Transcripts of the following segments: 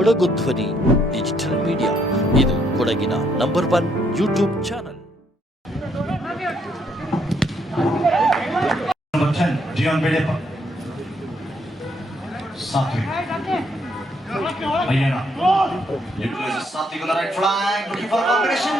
ಕೊಡಗು ಧ್ವನಿ digital media. ಇದು ಕೊಡಗಿನ number 1 YouTube channel. Number 10, Dion Bedepa. Sathwik. Ayana. Utilizes Sathwik on the right flank, looking for a combination.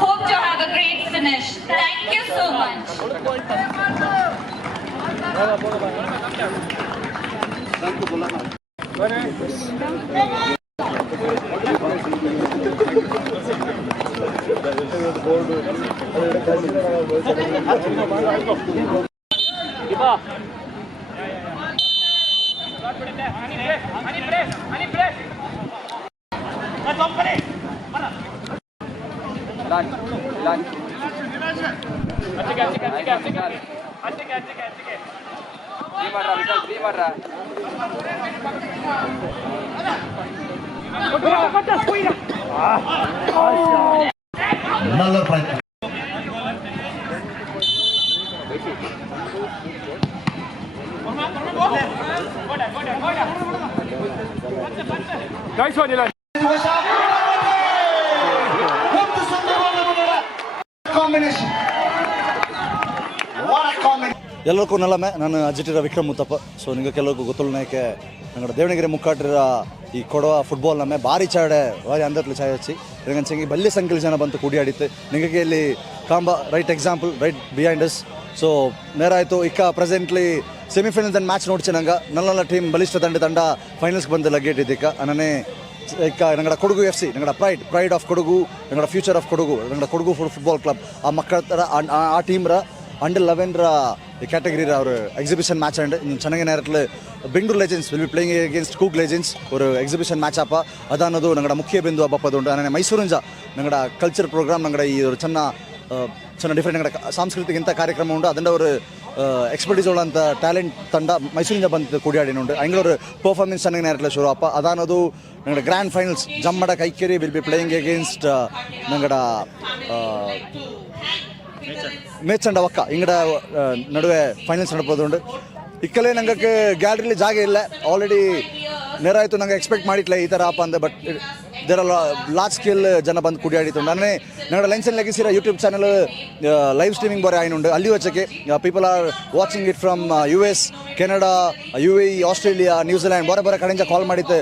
Hope to have a great finish. Thank you so much. Another point. Combination. What a combination. ಎಲ್ಲರಿಗೂ ನಲ್ಲಮೆ ನಾನು ಅಜಿಟಿರ Vikram Muthappa. So ನಿಮಗೆ ಕೆಲವರಿಗೂ ಗೊತ್ತುಳ್ಳನೇಕೆ ನಂಗಡ ದೇವಣಗೆರೆ ಮುಕ್ಕಾಟಿರ ಈ Kodava football ನಮ್ಮೆ ಭಾರಿ ಚಾಡೆ ಭಾರಿ ಅಂದತ್ಲು ಚಾಯ್ ಹಚ್ಚಿ ನಿಂಗೆ ಬಲ್ಲಿ ಸಂಖ್ಯೆ ಜನ ಬಂತು ಕೂಡಿ ಆಡಿತ್ತು ನಿಮಗೆ ಇಲ್ಲಿ ಕಾಂಬ right example right behind us. So ನೇರಾಯಿತು ಇಕ್ಕ ಪ್ರೆಸೆಂಟ್ಲಿ ಸೆಮಿಫೈನಲ್ ದನ್ ಮ್ಯಾಚ್ ನೋಡ್ಚೆ ನಂಗೆ ನಲ್ಲ ಟೀಮ್ ಬಲಿಷ್ಠ ತಂಡ ಫೈನಲ್ಸ್ಗೆ ಬಂದು ಲಗ್ಗೇಟ್ ಇದ್ದಿಕ್ಕ ಅನ್ನೇ ಇಕ್ಕ ನಂಗಡ ಕೊಡಗು FC ನಂಗಡ ಪ್ರೈಡ್ ಆಫ್ ಕೊಡಗು ನಂಗಡ ಫ್ಯೂಚರ್ ಆಫ್ ಕೊಡಗು ನಂಗಡ ಕೊಡಗು ಫುಟ್ಬಾಲ್ ಕ್ಲಬ್ ಆ ಮಕ್ಕಳ ಥರ ಆ ಟೀಮ್ರ ಅಂಡರ್ 11 ಕ್ಯಾಟಗರಿ ಅವರು ಎಕ್ಸಿಬಿಷನ್ ಮ್ಯಾಚ್ ಅಂಡ್ ಚೆನ್ನಾಗಿ நேரத்தில் Bengaluru legends will be playing against ಕೂಗ್ ಲೆಜೆಂಡ್ಸ್ ஒரு ಎಕ್ಸಿಬಿಷನ್ ಮ್ಯಾಚ್ ಅಪ್ಪ ಅದಾನದು ನಂಗಡ ಮುಖ್ಯ ಬಿಂದು ಅಬ್ಬಪ್ಪದುಂಟು ಅನ್ನೇ ಮೈಸೂರಿಂಜ ನಂಗಡ ಕಲ್ಚರ್ ಪ್ರೋಗ್ರಾಮ್ ನಂಗಡ ಈ ஒரு ಚೆನ್ನ ಡಿಫ್ರೆಂಟ್ ನಂಗಡ ಸಾಂಸ್ಕೃತಿಕ ಇಂಥ ಕಾರ್ಯಕ್ರಮ ಉಂಟು ಅದನ್ನ ಅವರು ಎಕ್ಸ್ಪರ್ಟೀಸ್ ಉಳ್ಳಂಥ ಟ್ಯಾಲೆಂಟ್ ತಂಡ ಮೈಸೂರಿಂದ ಬಂದು ಕೂಡಿಯಾಡಿನುಂಟು ಅಂಗಳವರು ಪರ್ಫಾರ್ಮೆನ್ಸ್ ಚೆನ್ನಾಗಿ நேரத்தில் ಶುರು ಅಪ್ಪ ಅದಾನದು ನಂಗಡ grand finals Jammada Kaikeri will be playing against ನಂಗಡ ಮೇಚಂಡ ಒಕ್ಕ ಇಂಗಡ ನಡುವೆ ಫೈನಲ್ಸ್ ನಡಪೋದುಂಡು ಇಕ್ಕಲೇ ನಂಗೆ ಗ್ಯಾಲರಿಲಿ ಜಾಗ ಇಲ್ಲ ಆಲ್ರೆಡಿ ನೇರಾಯಿತು ನಂಗೆ ಎಕ್ಸ್ಪೆಕ್ಟ್ ಮಾಡಿಟ್ಲ ಈ ಥರ ಅಪ್ಪ ಅಂದೆ but there are large scale ಜನ ಬಂದು ಕುಡಿಯಾಡಿತ್ತು ನನ್ನೇ ನಂಗಡ ಲೈನ್ಸ್ ಅಂಡ್ ಲೆಗಸಿರ ಯೂಟ್ಯೂಬ್ ಚಾನಲ್ ಲೈವ್ ಸ್ಟ್ರೀಮಿಂಗ್ ಬರೋ ಆಯ್ನುಂಡು ಅಲ್ಲಿ ವಚ್ಚಕ್ಕೆ people are watching it from US Canada UAE Australia New Zealand ಬರೋ ಕಡೆಯಿಂದ ಕಾಲ್ ಮಾಡಿತ್ತು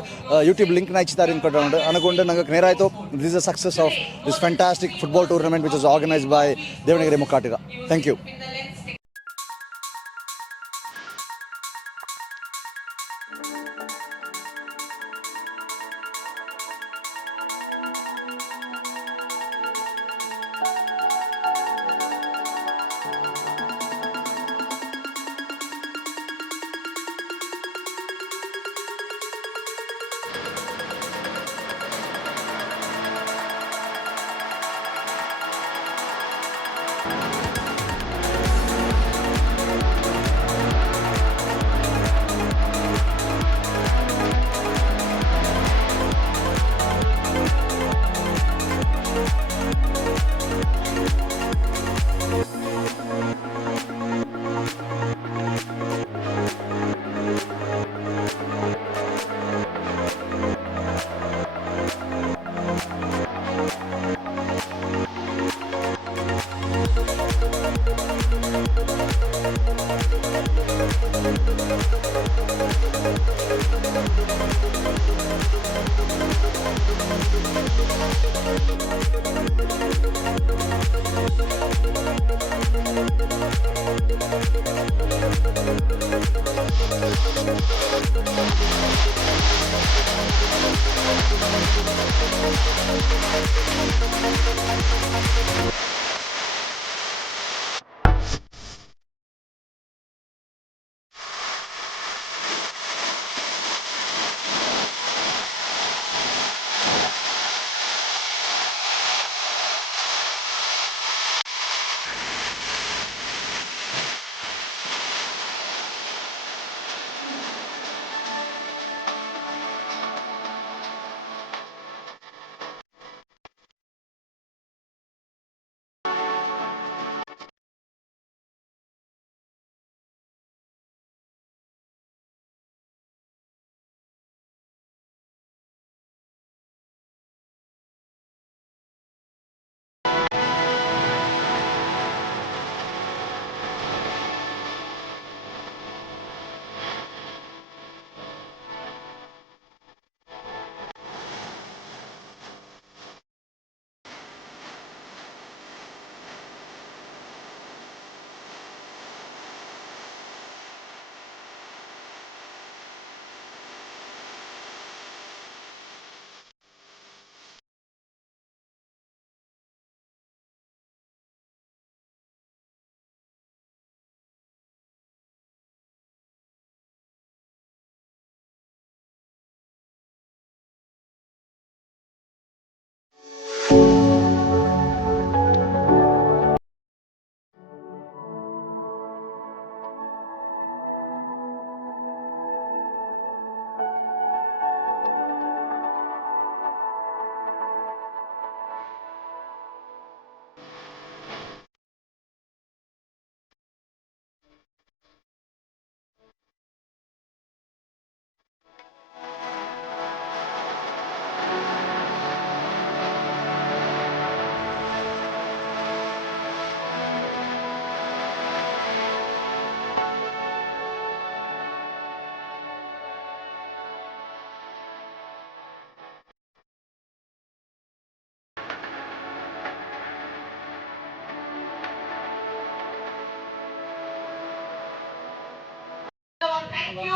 ಯೂಟ್ಯೂಬ್ ಲಿಂಕ್ನ ಹಚ್ಚಿದ್ದಾರೆ ಅಂದ್ಕೊಂಡು ಅನ್ಕೊಂಡು ನಂಗೆ ನೇರಾಯಿತು this a success of this fantastic football tournament which is organised by Devanagere Mukkatira. Thank you.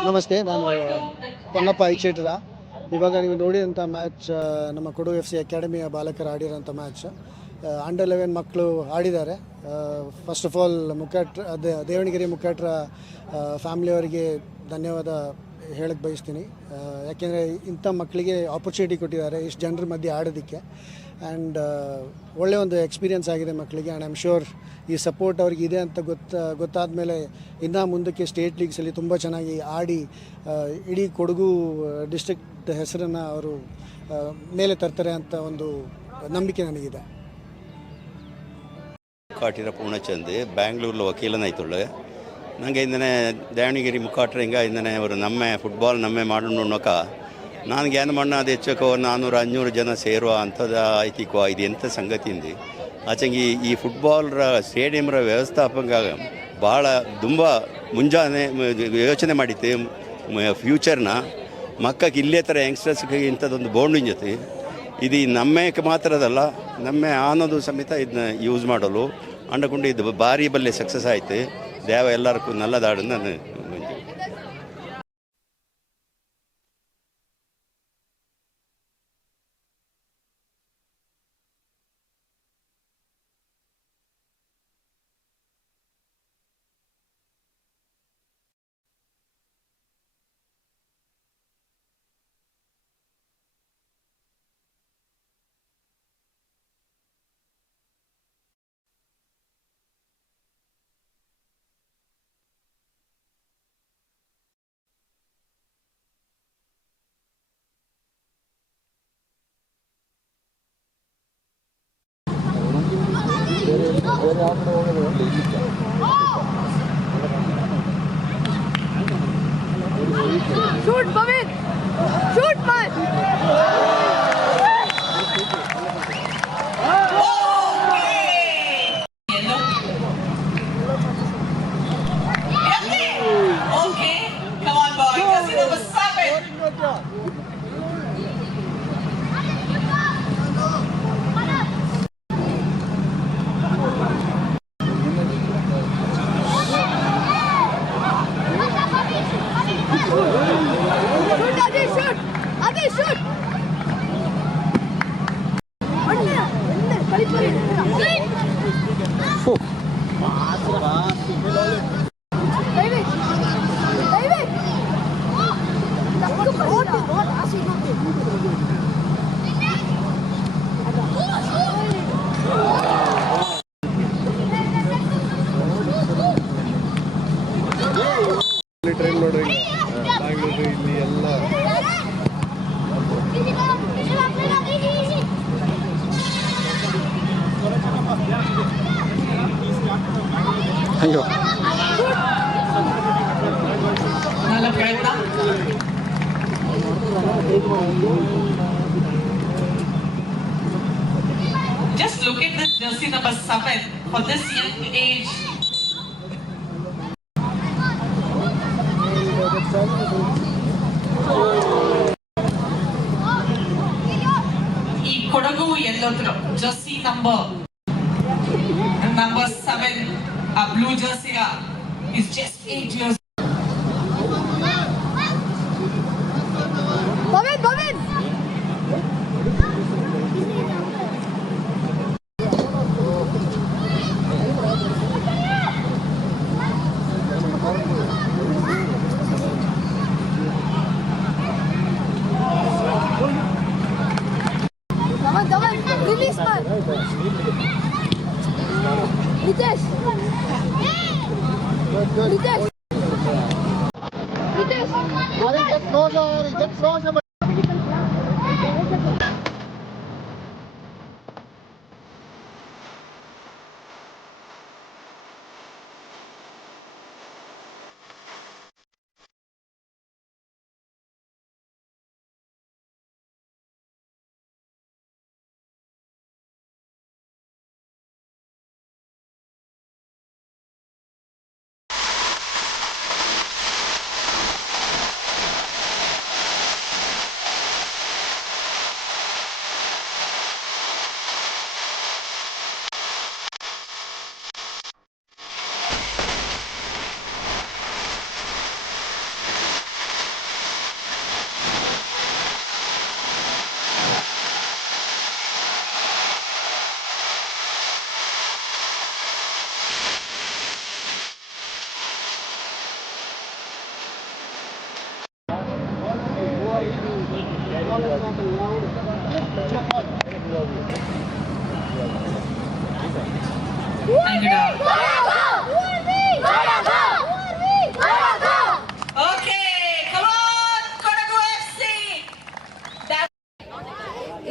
ನಮಸ್ತೆ, ನಾನು ಪೊನ್ನಪ್ಪ ಐಚೇಟರ. ಇವಾಗ ನೀವು ನೋಡಿದಂಥ ಮ್ಯಾಚ್ ನಮ್ಮ ಕೊಡಗು FC ಅಕಾಡೆಮಿಯ ಬಾಲಕರು ಆಡಿರೋಂಥ ಮ್ಯಾಚ್. ಅಂಡರ್ 11 ಮಕ್ಕಳು ಆಡಿದ್ದಾರೆ. ಫಸ್ಟ್ ಆಫ್ ಆಲ್ ದೇವಣಗೆರೆ ಮುಖಾಟ್ರ ಫ್ಯಾಮಿಲಿಯವರಿಗೆ ಧನ್ಯವಾದ ಹೇಳಕ್ಕೆ ಬಯಸ್ತೀನಿ. ಯಾಕೆಂದರೆ ಇಂಥ ಮಕ್ಕಳಿಗೆ ಆಪರ್ಚುನಿಟಿ ಕೊಟ್ಟಿದ್ದಾರೆ ಇಷ್ಟು ಜನರ ಮಧ್ಯೆ ಆಡೋದಕ್ಕೆ. ಆ್ಯಂಡ್ ಒಳ್ಳೆಯ ಒಂದು ಎಕ್ಸ್ಪೀರಿಯನ್ಸ್ ಆಗಿದೆ ಮಕ್ಕಳಿಗೆ. ಆ್ಯಂಡ್ ಐ ಆಮ್ ಶ್ಯೂರ್ ಈ ಸಪೋರ್ಟ್ ಅವ್ರಿಗೆ ಇದೆ ಅಂತ ಗೊತ್ತಾದ ಮೇಲೆ ಇನ್ನೂ ಮುಂದಕ್ಕೆ ಸ್ಟೇಟ್ ಲೀಗ್ಸಲ್ಲಿ ತುಂಬ ಚೆನ್ನಾಗಿ ಆಡಿ ಇಡೀ ಕೊಡಗು ಡಿಸ್ಟ್ರಿಕ್ಟ್ ಹೆಸರನ್ನು ಅವರು ಮೇಲೆ ತರ್ತಾರೆ ಅಂತ ಒಂದು ನಂಬಿಕೆ ನನಗಿದೆ. ಕಾಟಿರ ಪೂರ್ಣಚಂದ್ ಬ್ಯಾಂಗ್ಳೂರ್లో ವಕೀಲನಾಯ್ತುಳ್ಳೆ ನನಗೆ ಇಂದನೆ ದಾವಣಗೆರೆ ಮುಖಾಟ್ರ ಹಿಂಗ ಇಂದನೆ ಅವರು ನಮ್ಮೆ ಫುಟ್ಬಾಲ್ ನಮ್ಮೆ ಮಾಡೋಕ ನನಗೆ ಏನು ಮಣ್ಣ ಅದು ಹೆಚ್ಚಕ್ಕೆ 400-500 ಜನ ಸೇರುವ ಅಂಥದ್ದು ಐತಿಕೋ ಇದು ಎಂಥ ಸಂಗತಿಯಿಂದ ಆಚೆಗೆ ಈ ಫುಟ್ಬಾಲ್ರ ಸ್ಟೇಡಿಯಮ್ರ ವ್ಯವಸ್ಥಾಪಕ ಭಾಳ ತುಂಬ ಮುಂಜಾನೆ ಯೋಚನೆ ಮಾಡಿತ್ತು ಫ್ಯೂಚರ್ನ ಮಕ್ಕಕ್ಕೆ ಇಲ್ಲೇ ಥರ ಯಂಗ್ಸ್ಟರ್ಸ್ಗೆ ಇಂಥದ್ದೊಂದು ಬೌಂಡಿಂಗ್ ಜೊತೆ ಇದು ನಮ್ಮಕ್ಕೆ ಮಾತ್ರ ಅದಲ್ಲ ನಮ್ಮೆ ಅನ್ನೋದು ಸಮೇತ ಇದನ್ನ ಯೂಸ್ ಮಾಡಲು ಅಂಡಕೊಂಡು ಇದು ಭಾರಿ ಬಲ್ಲೆ ಸಕ್ಸಸ್ ಆಯ್ತು. ದೇವ ಎಲ್ಲರಿಗೂ ನಲ್ಲದಾಡು ನಾನು Shoot, Bhavin! Shoot, man! Okay, come on, boy. Kasi number 7. Train ನೋಡ್ರಿ ಬ್ಯಾಂಗ್ಳೂರು ಇಲ್ಲಿ ಎಲ್ಲ ಅಯ್ಯೋ Just look at this jersey number 7 for this young age. ಈ ಕೊಡಗು ಎಲ್ಲೋದ್ರು jersey number 7 a blue jersey is just 8 years. Bhavin! Release man! Ritesh! Ritesh! Get closer!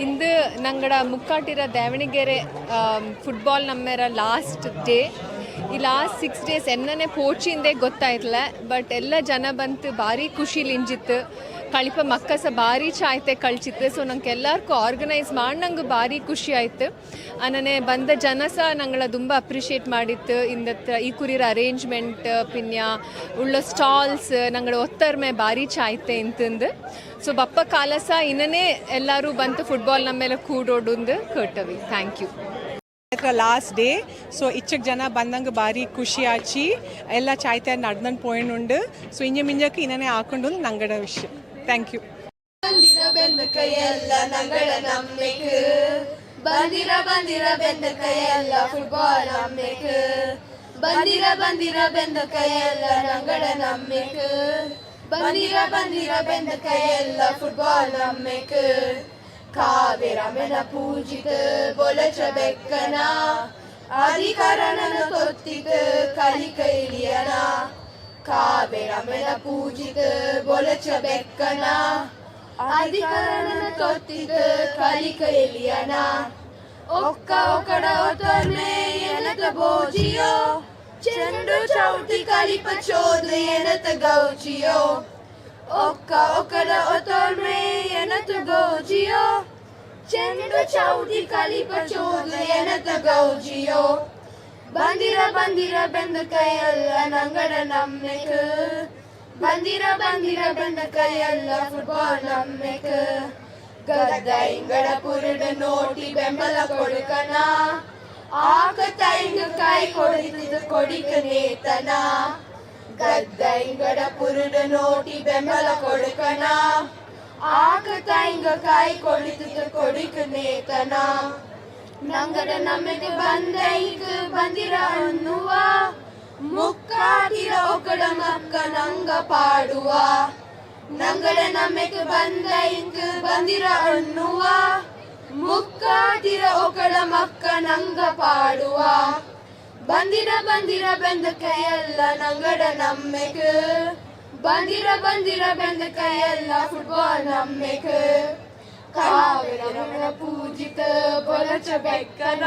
ಇಂದು ನಂಗಡ Mukkatira Davanagere football ನಮ್ಮೆರ last day ಈ ಲಾಸ್ಟ್ 6 days ಎನ್ನನೆ ಪೋಚಿಂದೆ ಗೊತ್ತಾಯ್ತಲ್ಲ ಬಟ್ ಎಲ್ಲ ಜನ ಬಂತು ಭಾರಿ ಖುಷಿಲಿ ಇಂಜಿತ್ತು ಕಳಿಪ ಮಕ್ಕಸ ಭಾರಿ ಚಾಯ್ತೆ ಕಳ್ಚಿತ್ತು ಸೊ ನಂಗೆ ಎಲ್ಲರಿಗೂ ಆರ್ಗನೈಸ್ ಮಾಡಿ ನಂಗೆ ಭಾರಿ ಖುಷಿ ಆಯ್ತು ಅನ್ನನೆ ಬಂದ ಜನ ಸಹ ನಂಗಳ ತುಂಬ ಅಪ್ರಿಷಿಯೇಟ್ ಮಾಡಿತ್ತು ಇಂದತ್ರ ಈ ಕುರಿರ ಅರೇಂಜ್ಮೆಂಟ್ ಪಿನ್ಯ ಉಳ್ಳ ಸ್ಟಾಲ್ಸ್ ನಂಗಳ ಒತ್ತರ್ಮೆ ಭಾರಿ ಚಾಯ್ತೆ ಇಂತಂದು ಸೊ ಬಪ್ಪ ಕಾಲ ಸಹ ಇನ್ನನೇ ಎಲ್ಲರೂ ಬಂತು ಫುಟ್ಬಾಲ್ ನಮ್ಮೆಲ್ಲ ಕೂಡೋಡು ಕಟ್ಟವಿ thank you last day so ಇಚ್ಚಕ್ ಜನ ಬಂದಂಗೆ ಭಾರಿ ಖುಷಿ ಆಚಿ ಎಲ್ಲ ಚಾಯ್ತೆ ನಡ್ದಂಗೆ ಪಾಯಿಂಟ್ ಉಂಡು ಸೊ ಇಂಜ ಮಿಂಜಕ್ಕೆ ಇನ್ನೇ ಹಾಕೊಂಡು ನಂಗಡ ವಿಷಯ ಥ್ಯಾಂಕ್ ಯು ಬಂದಿರ ಬೆಂದ ಕೈಯಲ್ಲ ಫುಟ್ಬಾಲ್ ನಮ್ಮೆಕ್ ಬಂದಿರ ಬೆಂದ ಕೈಯಲ್ಲ ನಂಗಡ ನಮ್ಮೆಕ್ ಬಂದಿರ ಬೆಂದ ಕೈಯಲ್ಲ ಫುಟ್ಬಾಲ್ ನಮ್ಮೆಕ್ ಕಾವೇರಮೆನ ಪೂಜಿತ ಬೊಲಚ ಬೆಕ್ಕನ ಅಧಿಕಾರನ ತೊತ್ತಿತ ಕಲಿ ಕೈಲಿಯನ ಕಾವೇರಮೆನ ಪೂಜಿತ ಬೊಲಚ ಬೆಕ್ಕನ ಅಧಿಕಾರನ ತೊತ್ತಿತ ಕಲಿ ಕೈಲಿಯನ ಒಕ್ಕ ಒಕಡ ಒತ್ತರ್ಮೆ ಎನತ ಬೋಜಿಯೋ ಚೆಂಡು ಚೌಟಿ ಕಲಿಪ ಚೋದು ಎನತ ಗೌಚಿಯೋ ಒಕ್ಕ ಒಕಡ ಒತ್ತರ್ಮೆ ಎನತ ಗೌಜಿಯೋ ಚೆಂಡು ಚೌಟಿ ಕಲಿಪ ಚೋದು ಎನತ ಗೌಜಿಯೋ ಬಂದಿರ ಬೆಂದ ಕೈಯಲ್ಲ ನಂಗಡ ನಮ್ಮೆಕ್ ಬಂದಿರ ಬೆಂದ ಕೈಯಲ್ಲ ಫುಟ್ಬಾಲ್ ನಮ್ಮೆಕ್ ಗದ್ದ ಇಂಗಡ ಪುರುಡ ನೋಟಿ ಬೆಂಬಲ ಕೊಡುಕನ ಆಕ ತೈಂಗ ಕೈ ಕೊಡಿದ ಕೊಡಿಕ ನೇತನ ಗದ್ದ ಇಂಗಡ ಪುರುಡ ನೋಟಿ ಬೆಂಬಲ ಕೊಡುಕನ ಆಕ ತೈಂಗ ಕೈ ಕೊಡಿದ ಕೊಡಿಕ ನೇತನ ನಂಗಡ ನಮಗೆ ಬಂದೈಕ ಬಂದಿರ ಮುಕ್ಕಾಟಿರ ಒಕ್ಕಡ ಮಕ್ಕ ನಂಗ ಪಾಡುವ ನಂಗಡ ನಮ್ಮೆಕ್ ಬಂದ ಇಂಕ್ ಬಂದಿರ ಅನ್ನುವ ಮುಕ್ಕಾಟಿರ ಒಕ್ಕಡ ಮಕ್ಕ ನಂಗ ಪಾಡುವ ಬಂದಿರ ಬಂದಿರ ಬೆಂದ ಕೈಯಲ್ಲ ನಂಗಡ ನಮ್ಮೆಕ್ ಬಂದಿರ ಬಂದಿರ ಬೆಂದ ಕೈಯಲ್ಲ ಫುಟ್ಬಾಲ್ ನಮ್ಮೆಕ್ ಕಾವೇರ ರಮಣ ಪೂಜಿತ ಬೊಲಚ ಬೆಕ್ಕನ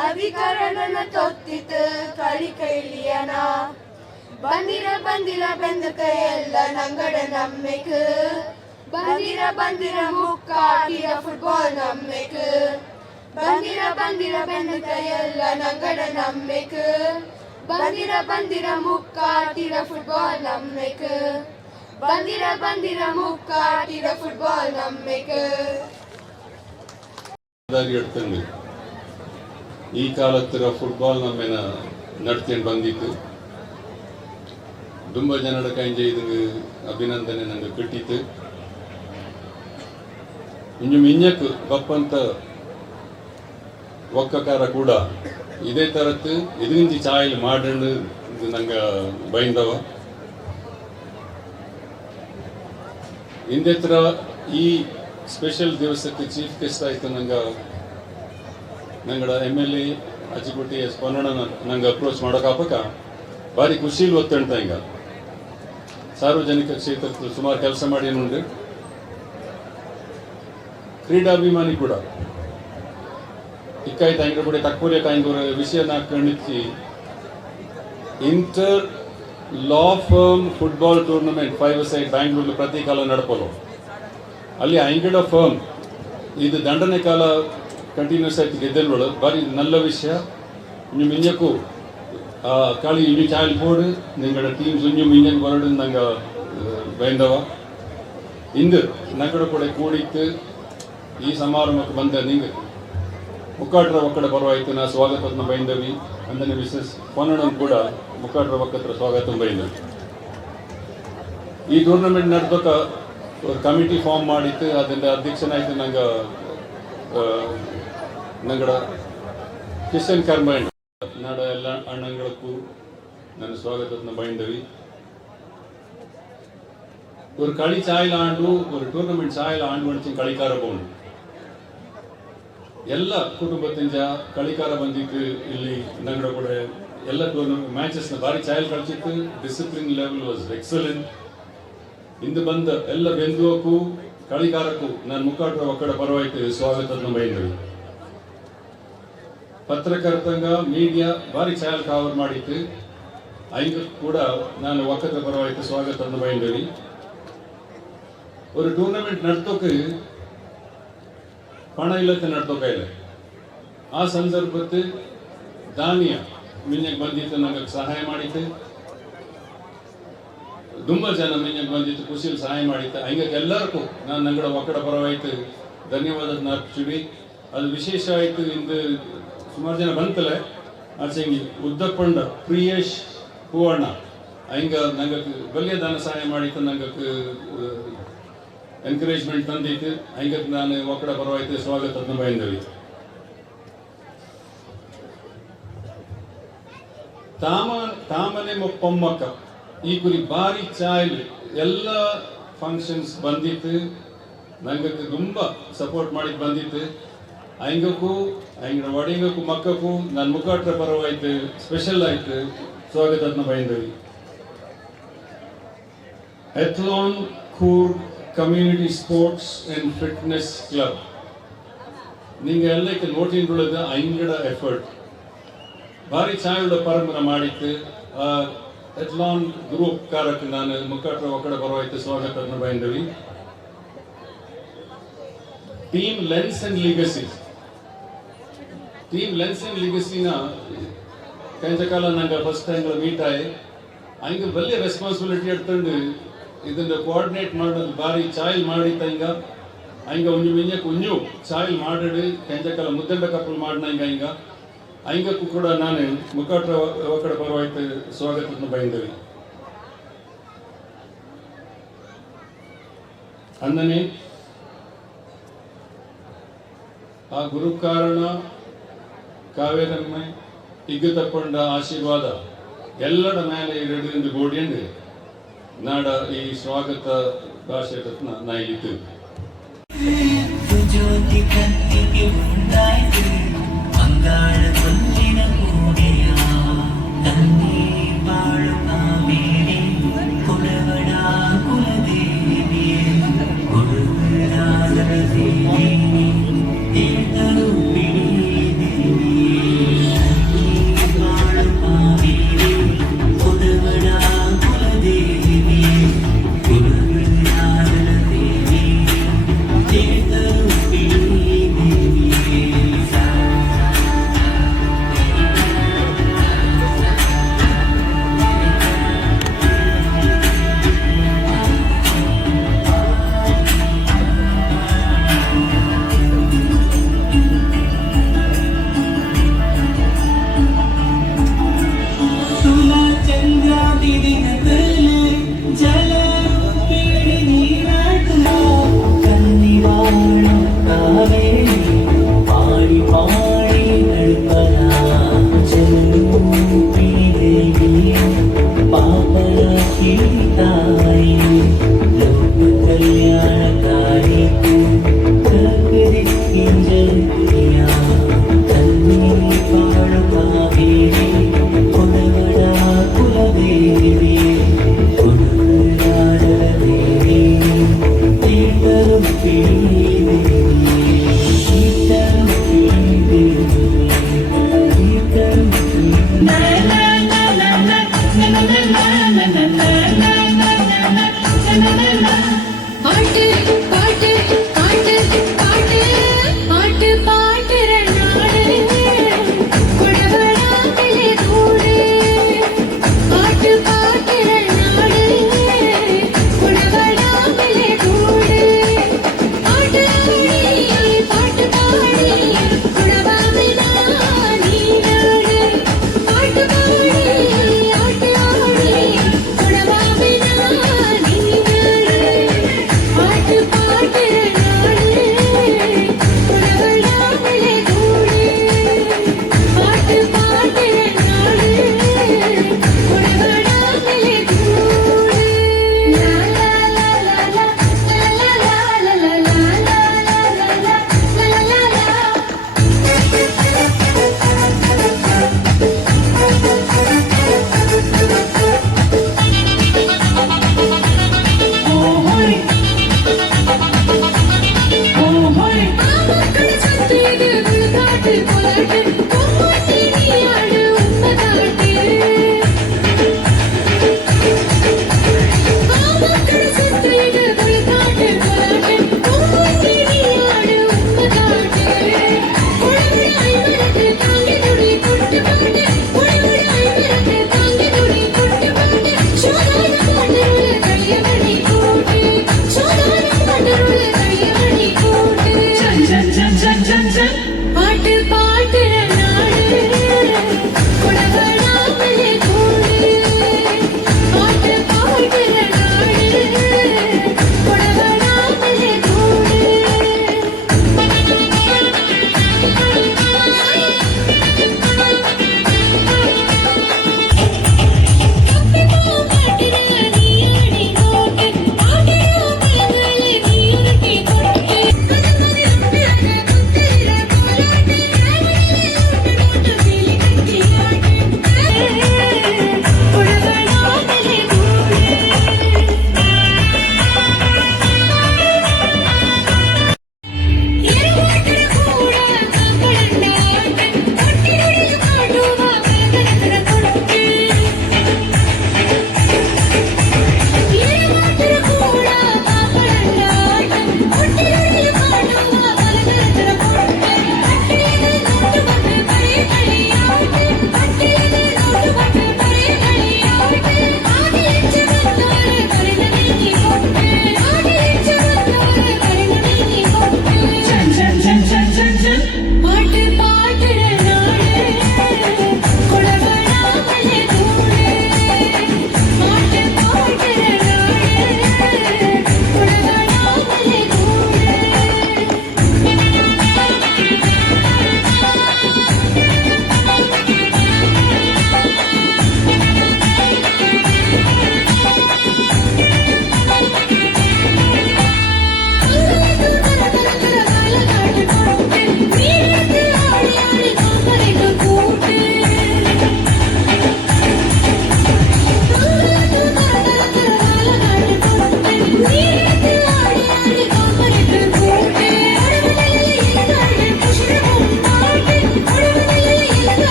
ಅಧಿಕರಣನ ತೊತ್ತಿತ ಕಳಿ ಕೈಲಿಯನ ಬಂದಿರ ಬಂದಿರ ಬೆಂದ ಕೈಯಲ್ಲ ನಂಗಡ ನಮ್ಮೆಕ್ ಬಂದಿರ ಬಂದಿರ ಮುಕ್ಕಾಟಿರ ಫುಟ್ಬಾಲ್ ನಮ್ಮೆಕ್ ಬಂದಿರ ಬಂದಿರ ಬೆಂದ ಕೈಯಲ್ಲ ನಂಗಡ ನಮ್ಮೆಕ್ ಬಂದಿರ ಬಂದಿರ ಮುಕ್ಕಾಟಿರ ಫುಟ್ಬಾಲ್ ನಮ್ಮೆಕ್ ಬಂದಿರ ಬಂದಿರ ಮುಕ್ಕಾಟಿರ ಫುಟ್ಬಾಲ್ ನಮ್ಮೆಕ್ ಈ ಕಾಲತ್ತರ ಫುಟ್ಬಾಲ್ ನಮ್ಮೆನ ನಡ್ತೇನೆ ಬಂದಿತ್ತು ತುಂಬ ಜನರ ಕೈಂಜ ಇದು ಅಭಿನಂದನೆ ನಂಗೆ കിട്ടിತ್ತು ಇನ್ನು ಮಿಂಜಕ್ ಬಪ್ಪಂತ ಒಕ್ಕಕಾರ ಕೂಡ ಇದೇ ತರತ್ತು ಇದರಿಂದ ಚಾಯಲ್ ಮಾಡಂಡು ಇದು ನಂಗೆ ಬೈಂದವ ಹಿಂದೆತ್ರ ಈ ಸ್ಪೆಷಲ್ ದಿವಸಕ್ಕೆ ಚೀಫ್ ಗೆಸ್ಟ್ ಆಯ್ತು ನಂಗಡ MLA ಅಜ್ಜಿಗುಟ್ಟಿ ಎಸ್ ಪನ್ನಣ ನಂಗೆ ಅಪ್ರೋಚ್ ಮಾಡೋಕ್ಕಾಪಕ ಭಾರಿ ಖುಷಿಲಿ ಒತ್ತಂಟ ಹಿಂಗ ಸಾರ್ವಜನಿಕ ಕ್ಷೇತ್ರದಲ್ಲಿ ಸುಮಾರು ಕೆಲಸ ಮಾಡಿ ನೋಡಿ ಕ್ರೀಡಾಭಿಮಾನಿ ಕೂಡ ಇಕ್ಕಾಯ್ತು ಹಂಗೆ ಕೂಡ ತಕ್ಕೂರಿ ಕಾಯ್ದೂರ ವಿಷಯನ ಕಣಿಸಿ inter law firm football tournament 5-a-side Bangalore ಪ್ರತಿ ಕಾಲ ನಡಪಲು ಅಲ್ಲಿ ಐಂಗಡ ಫರ್ಮ್ ಇದು ದಂಡನೆ ಕಾಲ ಕಂಟಿನ್ಯೂಸ್ ಆಯ್ತು ಗೆದ್ದಲ್ಗಳು ಬಾರಿ ನಲ್ಲ ವಿಷಯ ಇನ್ನು ಮಿಂಜಕ್ಕೂ ಕಾಳಿ ಇನ್ನು ಚಾಯಲ್ ಪೋಡು ನಿಂಗಡ ಟೀಮ್ಸ್ ಇನ್ನು ಮಿಂಜನ್ ಹೊರಡು ನಂಗೆ ಬೈಂದವ ಇಂದು ನಂಗಡ ಕೂಡ ಕೂಡಿತ್ತು ಈ ಸಮಾರಂಭಕ್ಕೆ ಬಂದ ನಿಂಗೆ ಮುಕ್ಕಾಟ್ರ ಒಕ್ಕಡ ಪರವಾಯಿತು ನಾ ಸ್ವಾಗತವನ್ನು ಬೈಂದವಿ ಅಂದನೆ ಮಿಸಸ್ ಪೊನ್ನಣ್ಣನ್ ಕೂಡ ಮುಕ್ಕಾಟ್ರ ಒಕ್ಕತ್ರ ಸ್ವಾಗತ ಬೈಂದವಿ ಈ ಟೂರ್ನಮೆಂಟ್ ನಡೆದಕ್ಕ ಕಮಿಟಿ ಫಾರ್ಮ್ ಮಾಡಿತ್ತು ಅದರಿಂದ ಅಧ್ಯಕ್ಷನಾಯ್ತು ನಂಗಡ ಕಿಶನ್ ಕರ್ಮಣ್ಣ ನಾಡ ಎಲ್ಲ ಅಣ್ಣಂಗಳಕ್ಕೂ ನನ್ನ ಸ್ವಾಗತವನ್ನು ಬೈಂದವಿ ஒரு களி சாயல் ஆண்டு ஒரு ಟೂರ್ನಮೆಂಟ್ சாயல் ஆண்டு வச்சு களிக்கார போகணும் ಎಲ್ಲ ಕುಟುಂಬದಿಂದ ಕಳಿಕಾರ ಬಂದಿತ್ತು ಇಲ್ಲಿ ನಂಗಡ ಕೂಡ ಎಲ್ಲ ಟೂರ್ನಮೆಂಟ್ ಮ್ಯಾಚಸ್ನ ಭಾರಿ ಚಾಯಲ್ ಕಳಿಸಿತ್ತು ಡಿಸಿಪ್ಲಿನ್ ಲೆವೆಲ್ ವಾಸ್ ಎಕ್ಸಲೆಂಟ್ ಇಂದು ಬಂದ ಎಲ್ಲ ಬೆಂದುವಕ್ಕೂ ಕಳಿಕಾರಕ್ಕೂ ನಾನು ಮುಕ್ಕಾಟ್ರ ಒಕ್ಕಡ ಪರವಾಯ್ತು ಸ್ವಾಗತವನ್ನು ಬೈಂದವಿ ಪತ್ರಕರ್ತಂಗ ಮೀಡಿಯಾ ಭಾರಿ ಚಾಯಲ್ ಕವರ್ ಮಾಡಿತ್ತು ಐಂಗ ಕೂಡ ನಾನು ಒಕ್ಕದ ಪರವಾಯ್ತು ಸ್ವಾಗತವನ್ನು ಬೈಂದವಿ ஒரு ಟೂರ್ನಮೆಂಟ್ ನಡ್ತೋಕೆ ಪಣ ಇಲ್ಲತ್ತೆ ನಡ್ತೋಕ ಇಲ್ಲ ಆ ಸಂದರ್ಭಕ್ಕೆ ದಾನಿಯ ಮಿಂಜಕ್ಕೆ ಬಂದಿತ್ತು ನಂಗೆ ಸಹಾಯ ಮಾಡಿತ್ತು ತುಂಬ ಜನ ಮಿಂಜಕ್ಕೆ ಬಂದಿತ್ತು ಖುಷಿಯಲ್ಲಿ ಸಹಾಯ ಮಾಡಿತ್ತು ಹಂಗೆ ಎಲ್ಲರಿಗೂ ನಾನು ನಂಗಡ ಒಕ್ಕಡ ಪರವಾಯ್ತು ಧನ್ಯವಾದ ಅರ್ಪಿಸಿವಿ ಅದು ವಿಶೇಷ ಆಯಿತು ಇಂದು ಸುಮಾರು ಜನ ಬಂತಲ್ಲ ಆಚೆ ಉದ್ದಪ್ಪಂಡ ಪ್ರಿಯೇಶ್ ಹೂವಣ್ಣ ಹಂಗ ನಂಗೆ ಬಲ್ಯ ದಾನ ಸಹಾಯ ಮಾಡಿತ್ತು ನಂಗೆ ಎನ್ಕರೇಜ್ಮೆಂಟ್ ತಂದಿತ್ತು ಹಂಗೆ ನಾನು ಒಕ್ಕಡ ಪರವಾಯ್ತು ಸ್ವಾಗತವನ್ನು ಬೈಂದವಿ ತಾಮನೆ ಮೊಪ್ಪಮ್ಮಕ್ಕ ಈ ಕುರಿ ಭಾರಿ ಚಾಯಲ್ ಎಲ್ಲ ಫಂಕ್ಷನ್ಸ್ ಬಂದಿತ್ತು ನಂಗೆ ತುಂಬ ಸಪೋರ್ಟ್ ಮಾಡಿ ಬಂದಿತ್ತು ಹಂಗಕ್ಕೂ ಹಂಗ ಒಡಿಂಗಕ್ಕೂ ಮಕ್ಕಕ್ಕೂ ನನ್ನ ಮುಖಾಟ್ರ ಪರವಾಯ್ತು ಸ್ಪೆಷಲ್ ಆಯ್ತು ಸ್ವಾಗತವನ್ನು ಬೈಂದವಿ ಎಥ್ಲಾನ್ ಕೂರ್ community sports and fitness club ನಿಂಗೆ ಎಲ್ಲಕ್ಕೆ ನೋಟಿಂಡುಳ್ಳದ ಐಂಗಡ ಎಫರ್ಟ್ ಭಾರಿ ಚಾಯುಳ್ಳ ಪರಂಪರೆ ಮಾಡಿತ್ತು ಎಥ್ಲಾನ್ ಗ್ರೂಪ್ ಕಾರಕ್ಕೆ ನಾನು ಮುಖಾಟ್ರ ಒಕ್ಕಡ ಪರವಾಯ್ತು ಸ್ವಾಗತವನ್ನು ಬೈಂದವಿ ಟೀಮ್ ಲೆನ್ಸ್ ಅಂಡ್ ಲಿಗಸಿನ ಕಂಚ ಕಾಲ ನಂಗೆ ಫಸ್ಟ್ ಟೈಮ್ ಮೀಟ್ ಆಯ್ ಹಂಗೆ ಬಲ್ಲೆ ರೆಸ್ಪಾನ್ಸಿಬಿಲಿಟಿ ಎಡ್ತಂಡು ಇದನ್ನ ಕೋಆರ್ಡಿನೇಟ್ ಮಾಡೋದು ಭಾರಿ ಚಾಯಲ್ ಮಾಡಿತ್ತ ಹಂಗ ಒಂಜು ಚಾಯಲ್ ಮಾಡಡು ಕಂಚ ಕಾಲ ಮುದ್ದಂಡ ಕಪ್ಪಲ್ ಮಾಡಿನ ಹಂಗಕ್ಕೂ ಕೂಡ ನಾನು ಮುಖಾಟ್ರ ಒಕ್ಕಡ ಪರವಾಯ್ತು ಸ್ವಾಗತವನ್ನು ಬೈಂದವಿ ಅಂದನೆ ಆ ಗುರು ಕಾರಣ ಕಾವೇರಮ್ಮ ಇಗ್ಗು ತಕ್ಕೊಂಡ ಆಶೀರ್ವಾದ ಎಲ್ಲರ ಮೇಲೆ ಎರಡು ಗೋಡಿಯಂಡು ನಾಡ ಈ ಸ್ವಾಗತ ಭಾಷೆ ನಾ ಇತ್ತು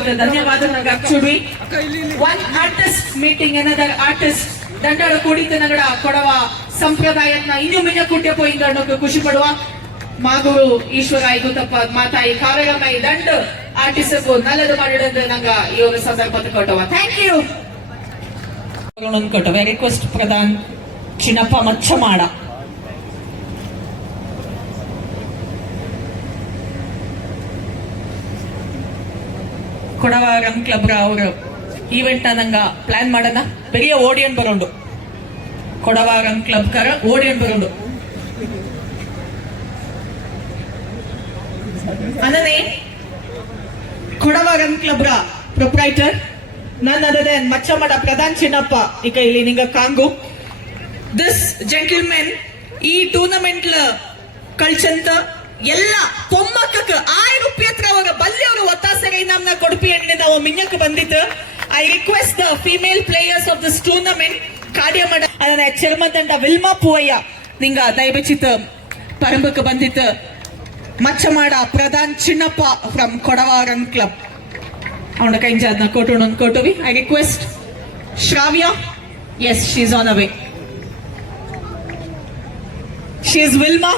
ಬಾರಿತ ಧನ್ಯವಾದ ನಂಗೆ ಆಕ್ಚುಲಿ ಒನ್ ಆರ್ಟಿಸ್ಟ್ ಮೀಟಿಂಗ್ ಏನದರ್ ಆರ್ಟಿಸ್ಟ್ ದಂಡಳ ಕೂಡಿತ ನಗಡ ಕೊಡವ ಸಂಪ್ರದಾಯನ ಇನ್ನೂ ಮಿಂಜ ಕುಟ್ಯ ಪೋಯಿಂದ ಅನ್ನೋಕೆ ಖುಷಿ ಪಡುವ ಮಾಗುರು ಈಶ್ವರ ಐಗುತ್ತಪ್ಪ ಮಾತಾಯಿ ಕಾವೇರಮ್ಮ ದಂಡ ಆರ್ಟಿಸ್ಟ್ ನಲ್ಲದು ಮಾಡಿಡಂದ್ರೆ ನಂಗ ಈ ಒಂದು ಸಂದರ್ಭದ ಕೊಟ್ಟವ ಥ್ಯಾಂಕ್ ಯು ಕೊಟ್ಟವ request Pradhan Chinnappa Machamada Kodava run club ಅವರು ಈವೆಂಟ್ ನಂಗ ಪ್ಲಾನ್ ಮಾಡನ பெரிய ಓಡಿಯನ್ ಬರೋಂಡು ಕೊಡವ ರನ್ ಕ್ಲಬ್ ಕರ ಓಡಿಯನ್ ಬರೋಂಡು ಅನ್ನನೆ ಕೊಡವ ರನ್ ಕ್ಲಬ್ ರ ಪ್ರೊಪ್ರೈಟರ್ ನನ್ ಅದದೆ ಮಚ್ಚಮಡ ಪ್ರಧಾನ್ ಚಿನ್ನಪ್ಪ ಈಗ ಇಲ್ಲಿ ನಿಂಗ ಕಾಂಗು ದಿಸ್ ಜೆಂಟಲ್ಮೆನ್ ಈ ಟೂರ್ನಮೆಂಟ್ ಕಳ್ಸಂತ ಎಲ್ಲ ಪೊಮ್ಮಕ್ಕಕ್ಕೆ ₹1000 ಅವಾಗ ಬಲ್ಲಿ ಅವರು ಒತ್ತಾಸೆಗೆ ನಮ್ನ ಕೊಡುಪಿ ಎಣ್ಣೆ ನಾವು ಮಿಂಜಕ್ಕೆ ಬಂದಿತ್ತು I request the female players of this tournament ಕಾರ್ಯ ಮಾಡ ಅದನ್ನ ಚರ್ಮದಂಡ ವಿಲ್ಮಾ ಪೂವಯ್ಯ ನಿಂಗ ದಯಬೆಚ್ಚಿತ ಪರಂಬಕ್ಕೆ ಬಂದಿತ್ತು Machamada Pradhan Chinnappa from Kodava run club ಅವನ ಕೈಂಜ ಅದನ್ನ ಕೊಟ್ಟುವಿ I request Shravya as she is on away she is Wilma